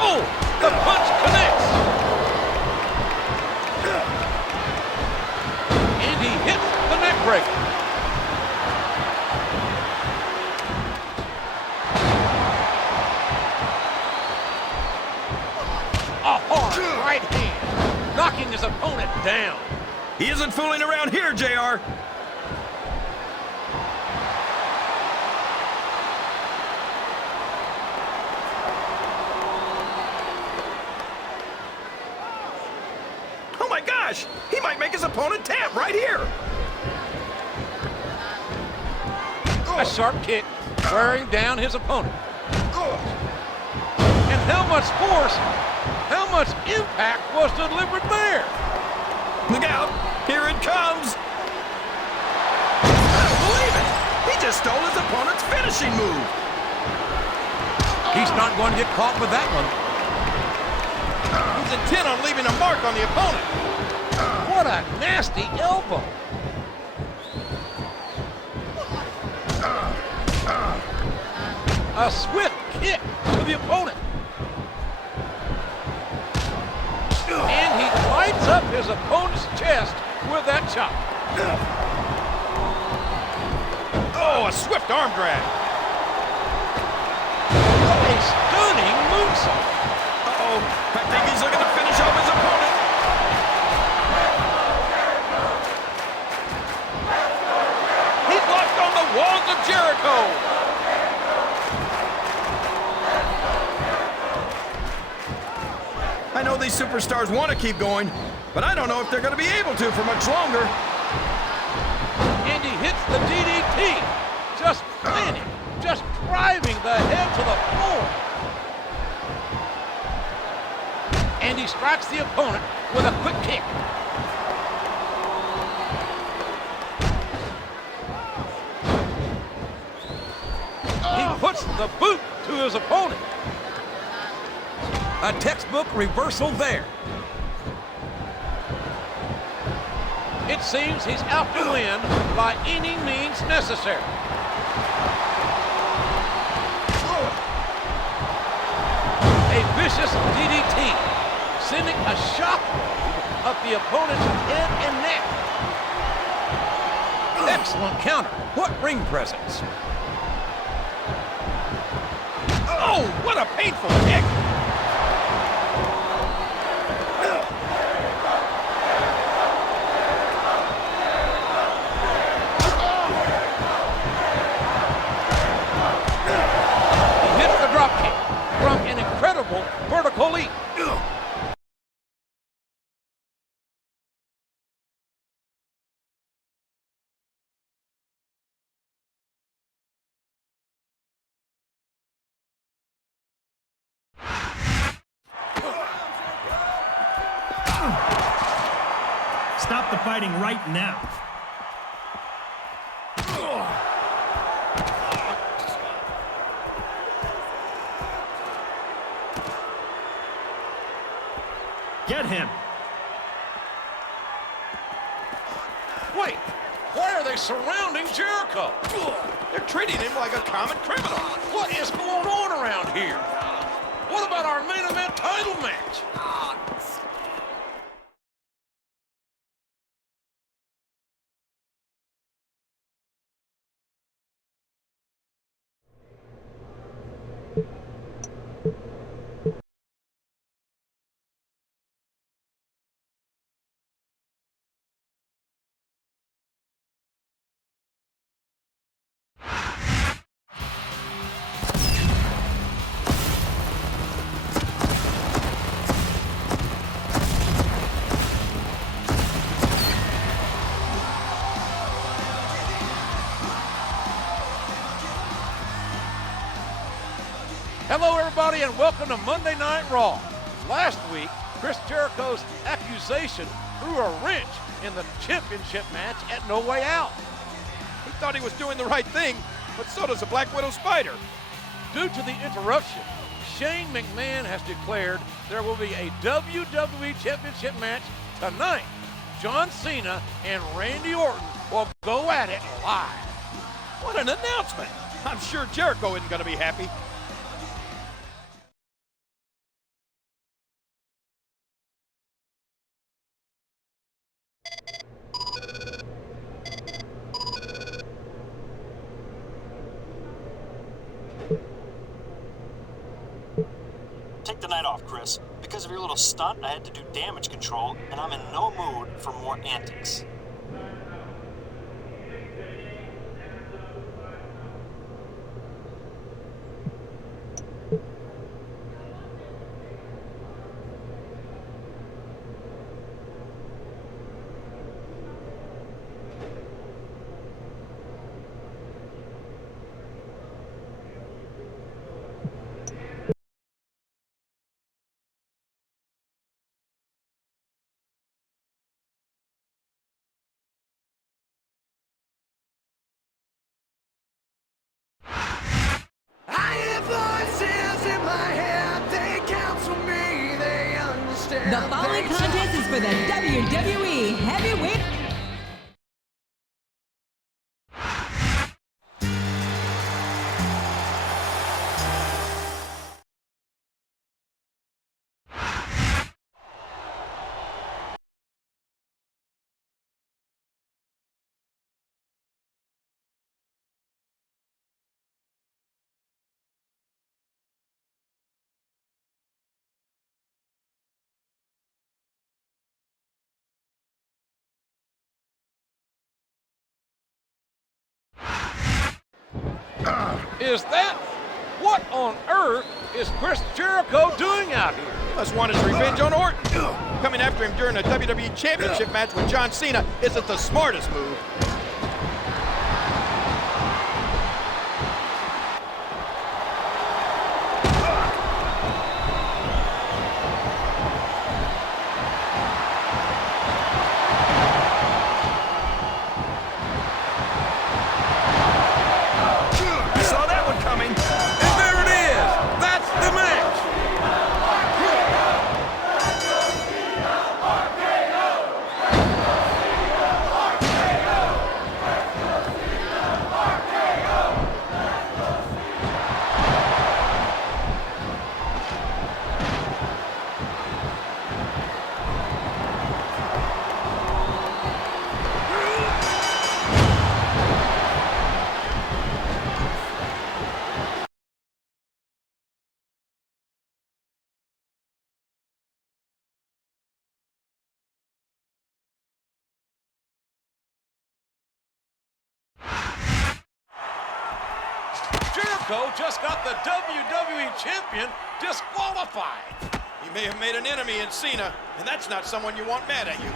Oh, the punch connects. And he hits the neck breaker. A hard right hand, knocking his opponent down. He isn't fooling around here, JR. Oh my gosh! He might make his opponent tap right here. A sharp kick, wearing down his opponent. And how much force, how much impact was delivered there? Look out! Here it comes! I don't believe it! He just stole his opponent's finishing move. He's not going to get caught with that one. He's intent on leaving a mark on the opponent. What a nasty elbow. A swift kick to the opponent. And he lights up his opponent's chest with that chop. Oh, a swift arm drag. A stunning moonsault. Uh-oh, I think he's looking to finish off his opponent. superstars want to keep going, but I don't know if they're going to be able to for much longer. And he hits the DDT. Just planting, just driving the head to the floor. And he strikes the opponent with a quick kick. He puts the boot to his opponent. A textbook reversal there. It seems he's out to win by any means necessary. A vicious DDT, sending a shockwave up the opponent's head and neck. Excellent counter. What ring presence. Oh, what a painful kick. Vertical leap. Stop the fighting right now. Get him. Wait, why are they surrounding Jericho? They're treating him like a common criminal. What is going on around here? What about our main event title match? Hello, everybody, and welcome to Monday Night Raw. Last week, Chris Jericho's accusation threw a wrench in the championship match at No Way Out. He thought he was doing the right thing, but so does a Black Widow spider. Due to the interruption, Shane McMahon has declared there will be a WWE Championship match tonight. John Cena and Randy Orton will go at it live. What an announcement! I'm sure Jericho isn't going to be happy. Take the night off, Chris. Because of your little stunt, I had to do damage control, and I'm in no mood for more antics. The following contest is for the WWE Heavyweight. Is that What on earth is Chris Jericho doing out here? Must want his revenge on Orton. Coming after him during a WWE Championship match with John Cena isn't the smartest move. Saw that one coming. And there it is. That's the match. Jericho just got the WWE Champion disqualified. You may have made an enemy in Cena, and that's not someone you want mad at you.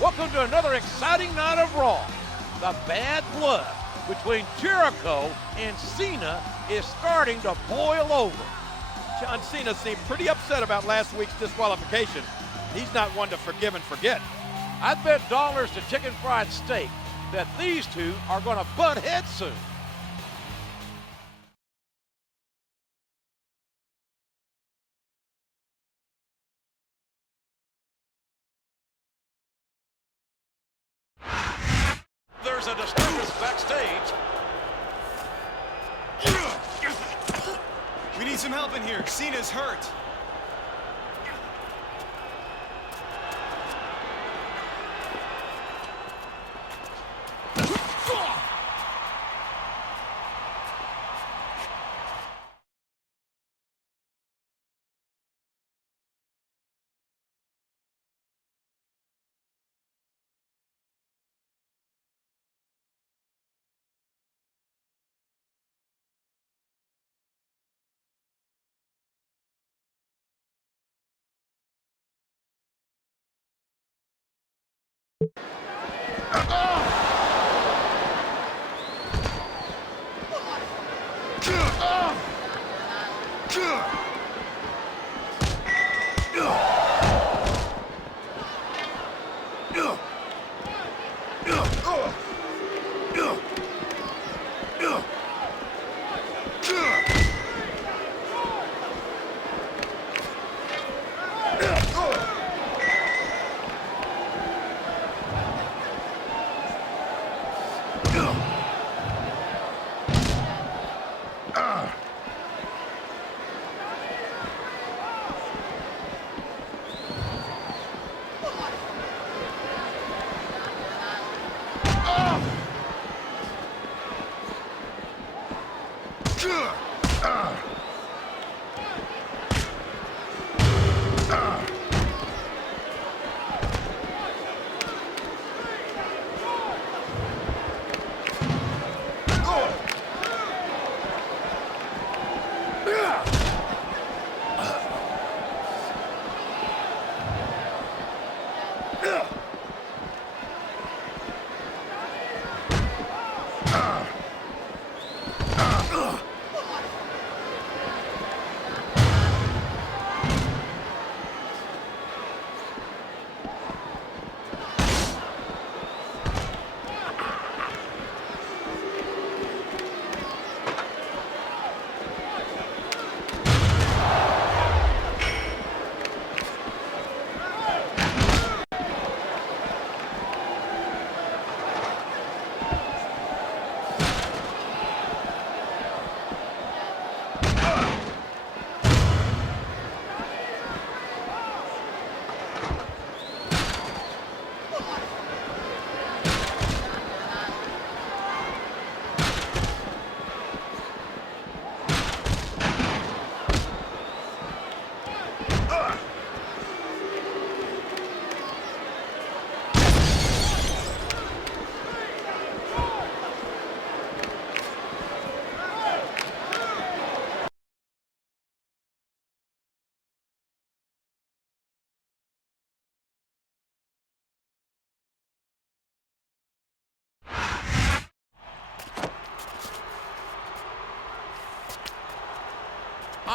Welcome to another exciting night of Raw. The bad blood between Jericho and Cena is starting to boil over. John Cena seemed pretty upset about last week's disqualification. He's not one to forgive and forget. I'd bet dollars to chicken fried steak that these two are going to butt heads soon. There's a disturbance backstage. We need some help in here. Cena's hurt.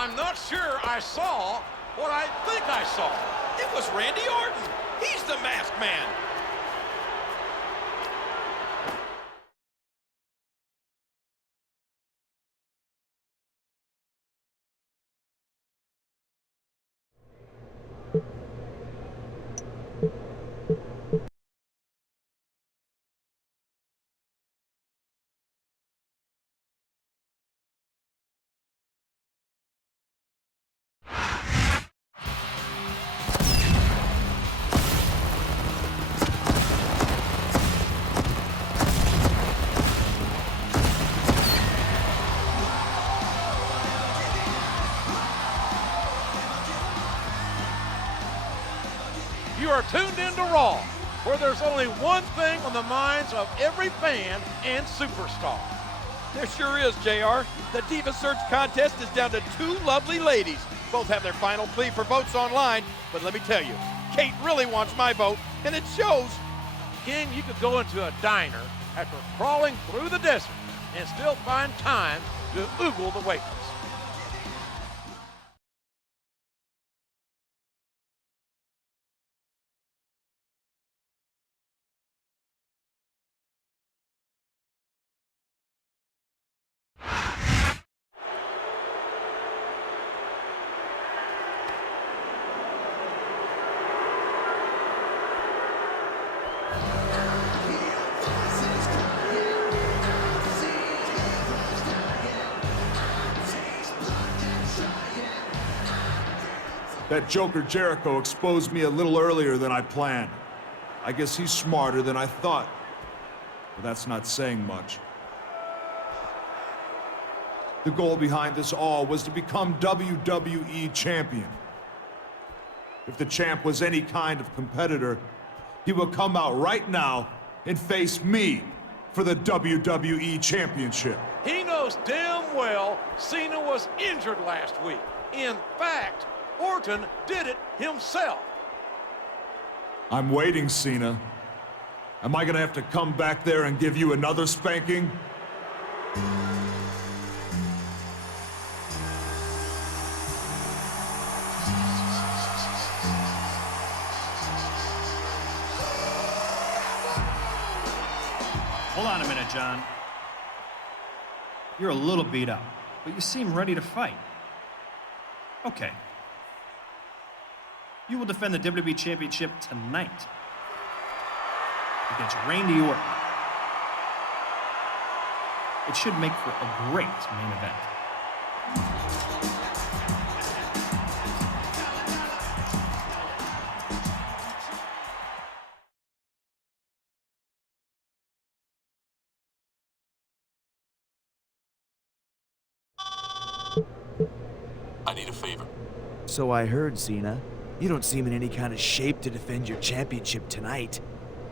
I'm not sure I saw what I think I saw. It was Randy Orton. He's the masked man. You are tuned into Raw, where there's only one thing on the minds of every fan and superstar. There sure is, JR. The Diva Search contest is down to two lovely ladies. Both have their final plea for votes online, but let me tell you, Kate really wants my vote, and it shows. King, you could go into a diner after crawling through the desert and still find time to oogle the waitress. That Joker Jericho exposed me a little earlier than I planned. I guess he's smarter than I thought. But that's not saying much. The goal behind this all was to become WWE champion. If the champ was any kind of competitor, he would come out right now and face me for the WWE championship. He knows damn well Cena was injured last week. In fact, Orton did it himself. I'm waiting, Cena. Am I gonna have to come back there and give you another spanking? Hold on a minute, John. You're a little beat up, but you seem ready to fight. Okay. You will defend the WWE Championship tonight against Randy Orton. It should make for a great main event. I need a favor. So I heard, Cena. You don't seem in any kind of shape to defend your championship tonight.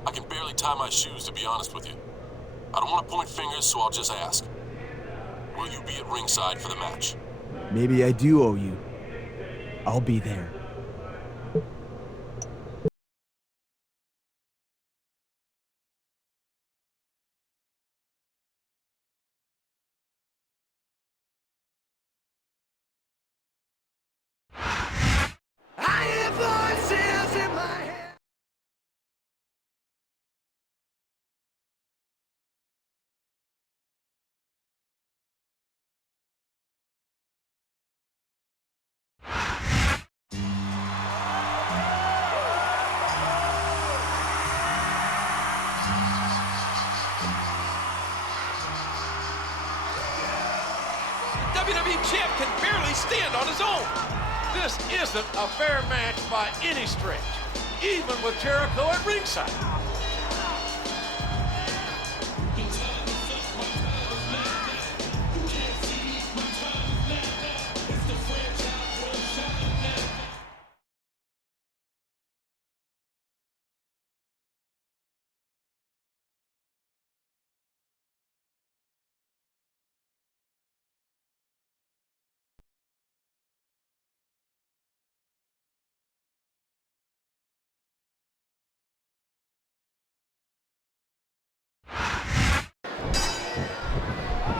I can barely tie my shoes, to be honest with you. I don't want to point fingers, so I'll just ask. Will you be at ringside for the match? Maybe I do owe you. I'll be there. I hear voices in my head. The WWE champ can barely stand on his own. This isn't a fair match by any stretch, even with Jericho at ringside.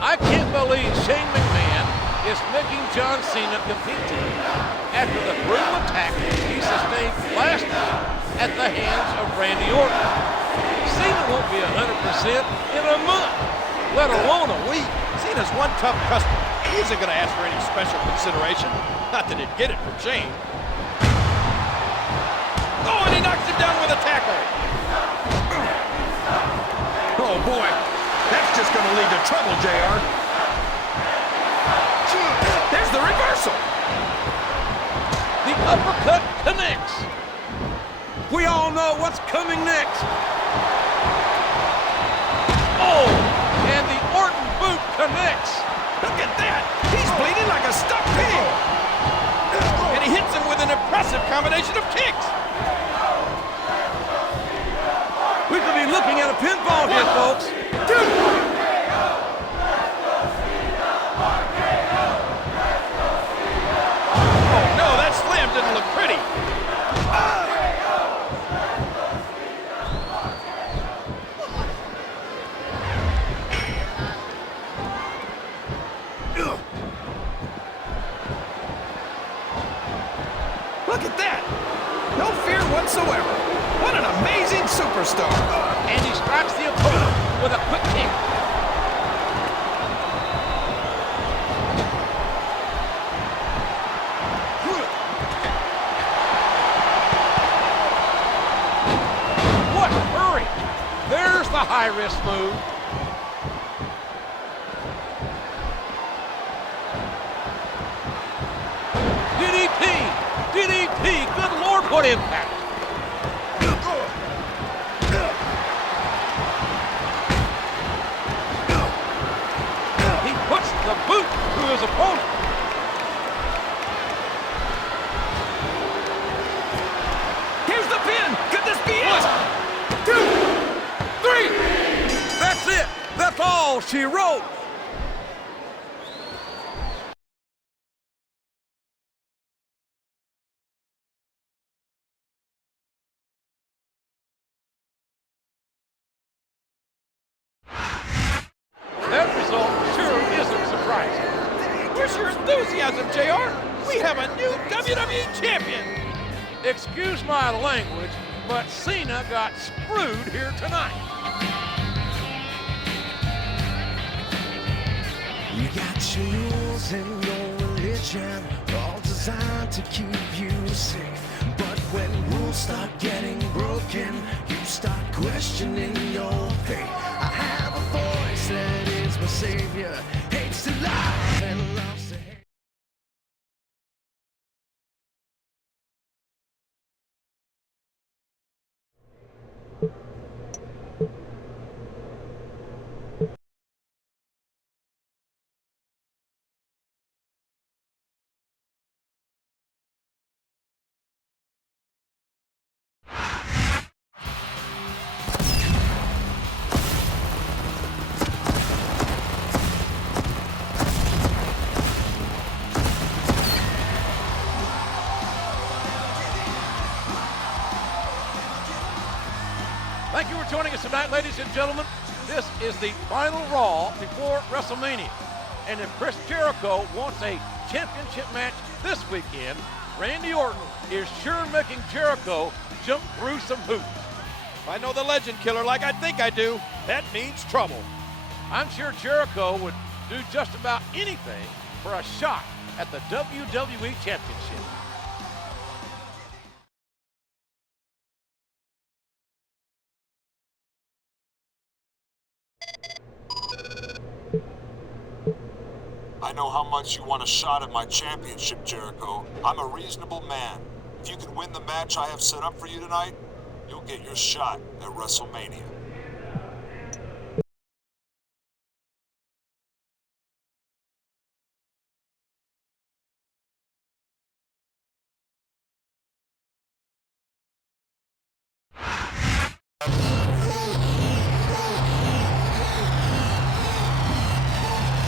I can't believe Shane McMahon is making John Cena compete tonight after the brutal attack he sustained last night at the hands of Randy Orton. Cena won't be 100% in a month, let alone a week. Cena's one tough customer. He isn't going to ask for any special consideration. Not that he'd get it from Shane. Oh, and he knocks him down with a tackle. Oh, boy. That's just going to lead to trouble, JR. There's the reversal. The uppercut connects. We all know what's coming next. Oh, and the Orton boot connects. Look at that. He's bleeding like a stuck pig. And he hits him with an impressive combination of kicks. We could be looking at a pinfall here, folks. Oh, no, that slam didn't look pretty. Look at that. No fear whatsoever. What an amazing superstar. And he strikes the opponent with a quick kick. What hurry! There's the high-risk move. DDP, good Lord, what impact! He puts the boot to his opponent. Here's the pin. Could this be it? 1, 2, 3. That's it. That's all she wrote. That result sure isn't surprising. Where's your enthusiasm, JR? We have a new WWE champion. Excuse my language, but Cena got screwed here tonight. You got your rules and your religion, all designed to keep you safe. But when rules start getting broken, you start questioning your faith. I have a voice that is my savior, hates to lie and loves to hate. Thank you for joining us tonight, ladies and gentlemen. This is the final Raw before WrestleMania. And if Chris Jericho wants a championship match this weekend, Randy Orton is sure making Jericho jump through some hoops. If I know the legend killer like I think I do, that means trouble. I'm sure Jericho would do just about anything for a shot at the WWE Championship. I know how much you want a shot at my championship, Jericho. I'm a reasonable man. If you can win the match I have set up for you tonight, you'll get your shot at WrestleMania.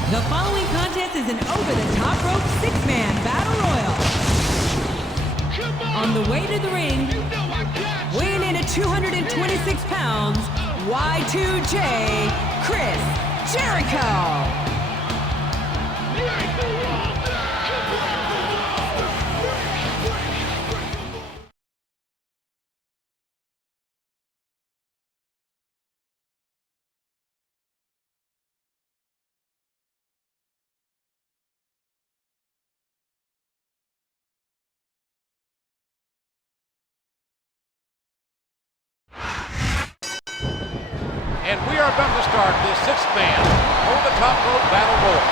The following contest is an over-the-top rope six-man battle royal. On the way to the ring, weighing in at 226 pounds, Y2J, Chris Jericho. And we are about to start this six-man over-the-top rope battle royal.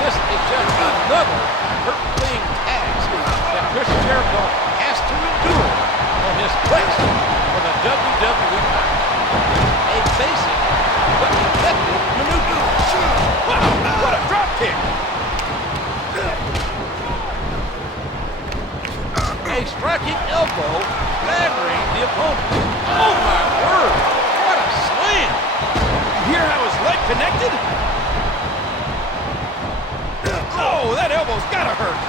This is just another hurt-fleeing task that Chris Jericho has to endure on his quest for the WWE title. A basic but effective maneuver. Wow, what a drop kick! A striking elbow staggering the opponent. Oh my word! What a slam! You hear how his leg connected? Oh, that elbow's gotta hurt.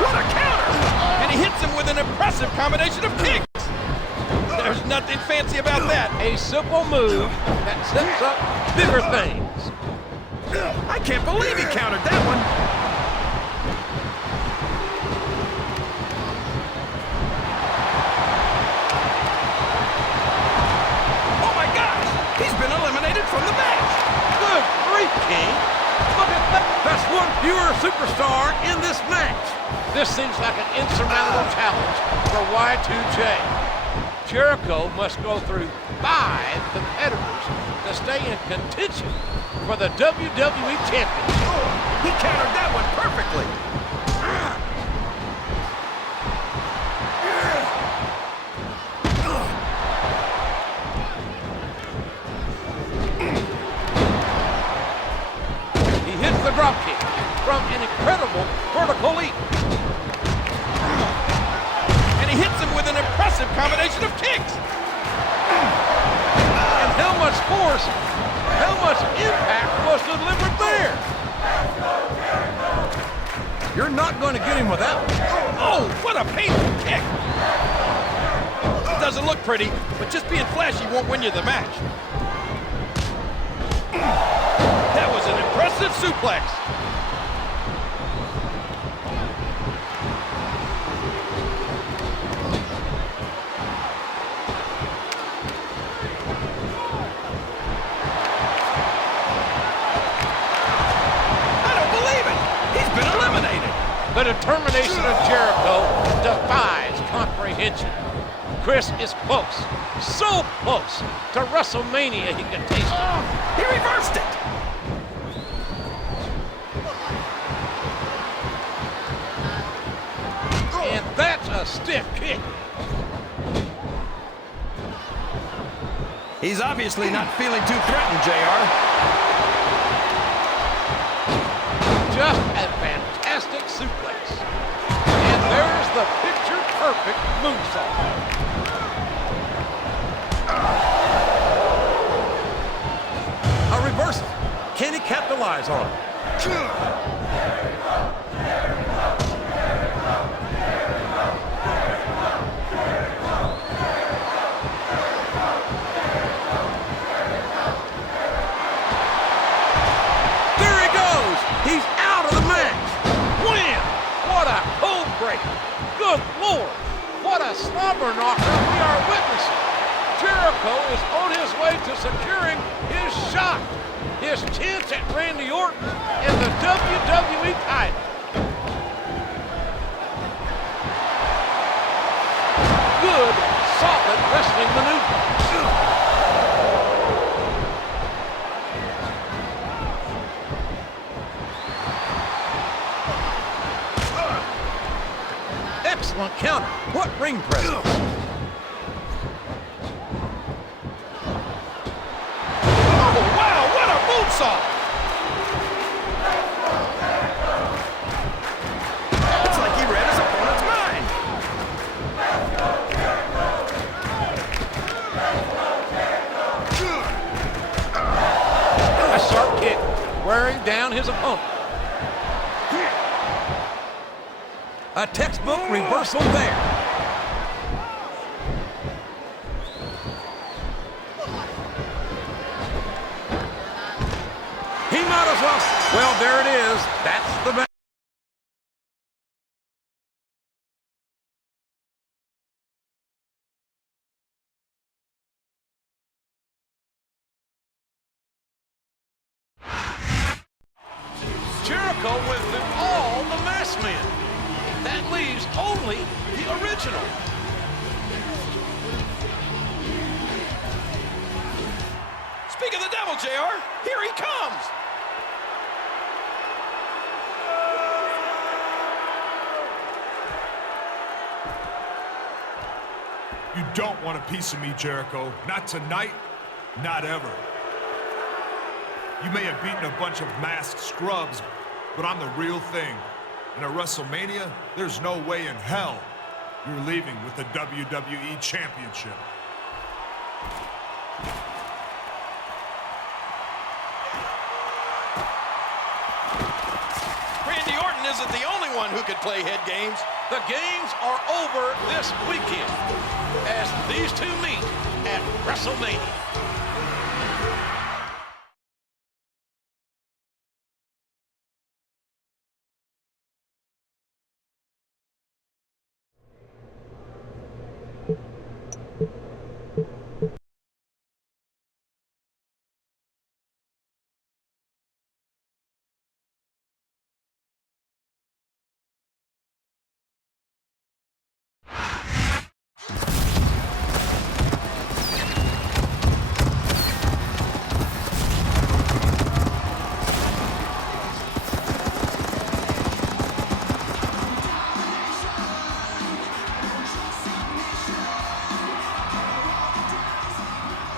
What a counter! And he hits him with an impressive combination of kicks. There's nothing fancy about that. A simple move that sets up bigger things. I can't believe he countered that one. Oh my gosh! He's been eliminated from the match. Good grief, King. Look at that. That's one fewer superstar in this match. This seems like an insurmountable challenge for Y2J. Jericho must go through 5 competitors to stay in contention for the WWE Championship. He countered that one perfectly. He hits the dropkick from an incredible vertical leap. And he hits him with an impressive combination of kicks. And how much force, how much impact was delivered there? You're not going to get him with that one. Oh, what a painful kick. It doesn't look pretty, but just being flashy won't win you the match. That was an impressive suplex. The determination of Jericho defies comprehension. Chris is close, so close to WrestleMania he can taste it. He reversed it. And that's a stiff kick. He's obviously not feeling too threatened, JR. Just a fantastic suplex. And there's the picture-perfect moonsault. A reversal. Can he capitalize on it? There he goes. He's out of the match. Win. What a code break. Good Lord. What a slobber knocker we are witnessing. Jericho is on his way to securing his shot. His chance at Randy Orton and the WWE title. Good, solid wrestling maneuver. Excellent counter. What ring presence. Oh, wow, what a moonsault! It's like he read his opponent's mind. A sharp kick wearing down his opponent. A textbook reversal there. He might as well. Well, there it is. That's the match. Jericho went through all the masked men. That leaves only the original. Speak of the devil, JR, here he comes. You don't want a piece of me, Jericho. Not tonight, not ever. You may have beaten a bunch of masked scrubs, but I'm the real thing. And at WrestleMania, there's no way in hell you're leaving with the WWE Championship. Randy Orton isn't the only one who could play head games. The games are over this weekend as these two meet at WrestleMania.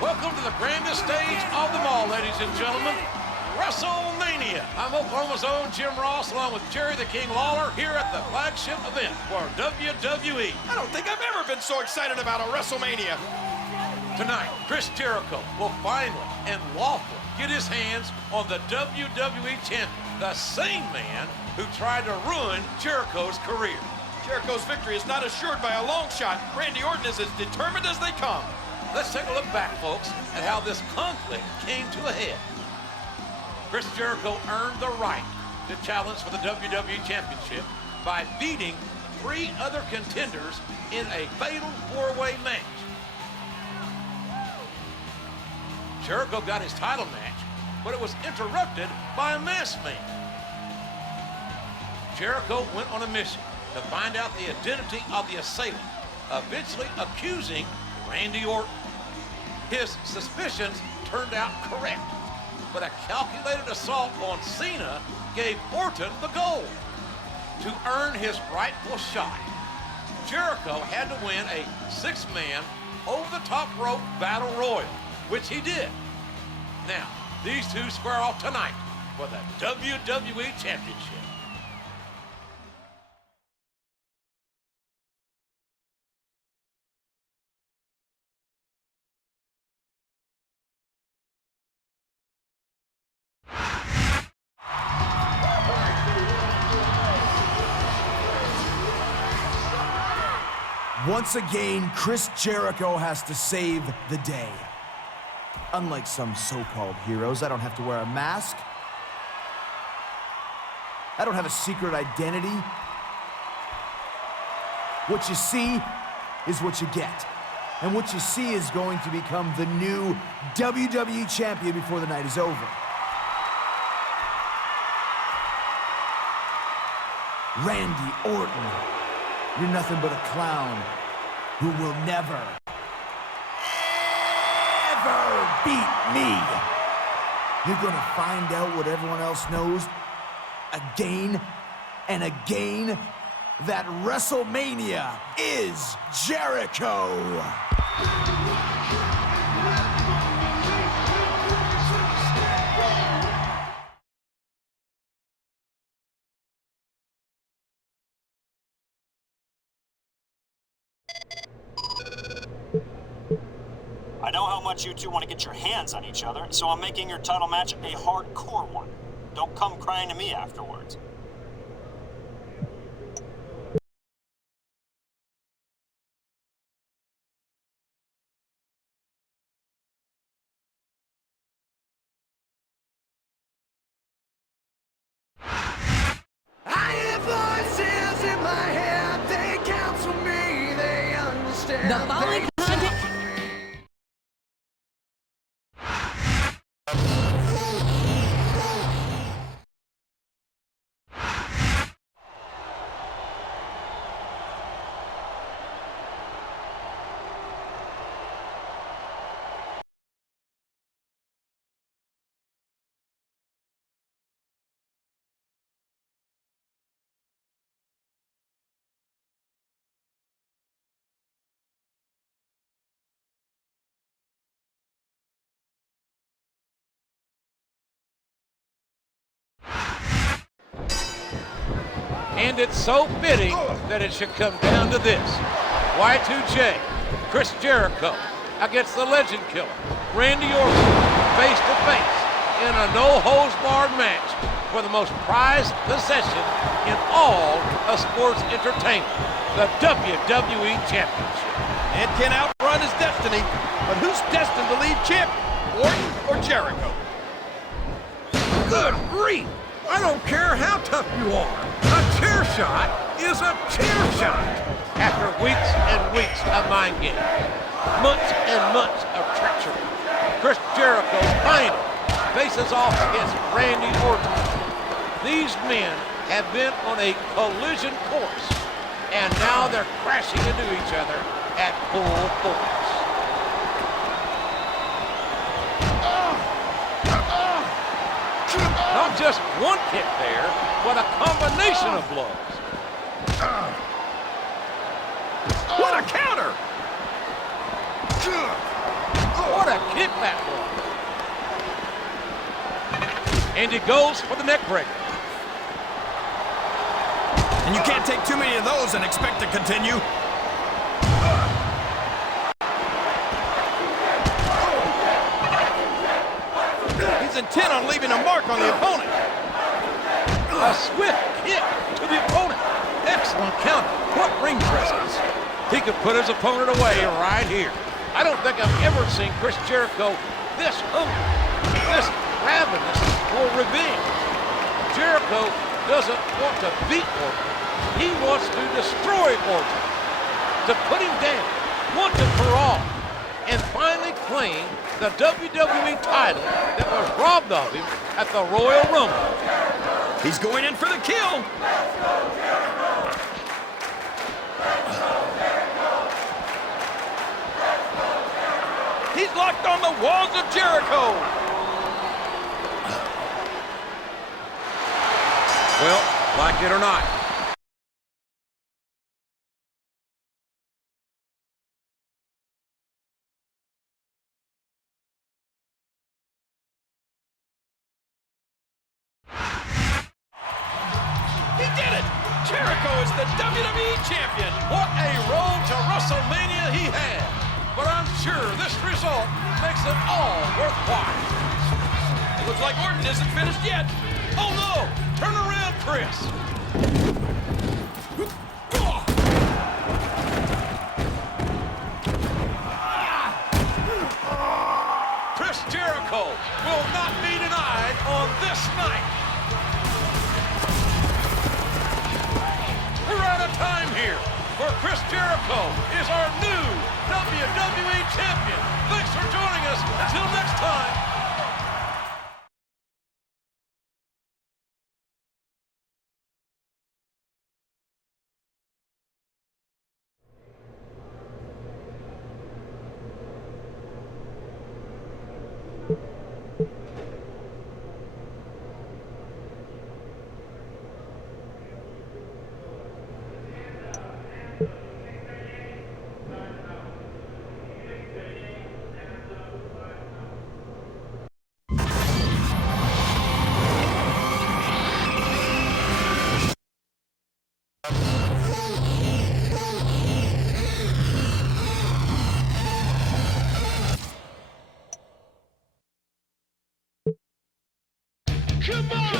Welcome to the grandest stage of them all, ladies and gentlemen, WrestleMania. I'm Oklahoma's own Jim Ross, along with Jerry the King Lawler, here at the flagship event for WWE. I don't think I've ever been so excited about a WrestleMania. Tonight, Chris Jericho will finally and lawfully get his hands on the WWE Champion, the same man who tried to ruin Jericho's career. Jericho's victory is not assured by a long shot. Randy Orton is as determined as they come. Let's take a look back, folks, at how this conflict came to a head. Chris Jericho earned the right to challenge for the WWE Championship by beating 3 other contenders in a fatal 4-way match. Jericho got his title match, but it was interrupted by a masked man. Jericho went on a mission to find out the identity of the assailant, eventually accusing Randy Orton. His suspicions turned out correct, but a calculated assault on Cena gave Orton the gold. To earn his rightful shot, Jericho had to win a 6-man over-the-top rope battle royal, which he did. Now, these two square off tonight for the WWE Championship. Once again, Chris Jericho has to save the day. Unlike some so-called heroes, I don't have to wear a mask. I don't have a secret identity. What you see is what you get. And what you see is going to become the new WWE Champion before the night is over. Randy Orton, you're nothing but a clown who will never, ever beat me. You're gonna find out what everyone else knows again and again, that WrestleMania is Jericho. I know how much you two want to get your hands on each other, so I'm making your title match a hardcore one. Don't come crying to me afterwards. I hear voices in my head, they counsel me, they understand. The following And it's so fitting that it should come down to this. Y2J, Chris Jericho against the Legend Killer, Randy Orton, face to face in a no-holds-barred match for the most prized possession in all of sports entertainment, the WWE Championship. And can outrun his destiny, but who's destined to lead champion, Orton or Jericho? Good grief! I don't care how tough you are. A chair shot is a chair shot. After weeks and weeks of mind games, months and months of treachery, Chris Jericho finally faces off against Randy Orton. These men have been on a collision course, and now they're crashing into each other at full force. Not just one kick there, but a combination of blows. What a counter! What a kick that was. And he goes for the neck breaker. And you can't take too many of those and expect to continue. He's intent on leaving a mark on the opponent. A swift kick to the opponent. Excellent counter. What ring presence. He could put his opponent away right here. I don't think I've ever seen Chris Jericho this hungry, this ravenous for revenge. Jericho doesn't want to beat Orton. He wants to destroy Orton, to put him down once and for all, and finally claim the WWE title that was robbed of him at the Royal Rumble. He's going in for the kill. He's locked on the walls of Jericho. Well, like it or not. He did it! Jericho is the WWE Champion. What a road to WrestleMania he had. But I'm sure this result makes it all worthwhile. It looks like Orton isn't finished yet. Oh no! Turn around, Chris. Chris Jericho will not be denied on this night. We're out of time here, for Chris Jericho is our new WWE Champion. Thanks for joining us. Until next time. Come on!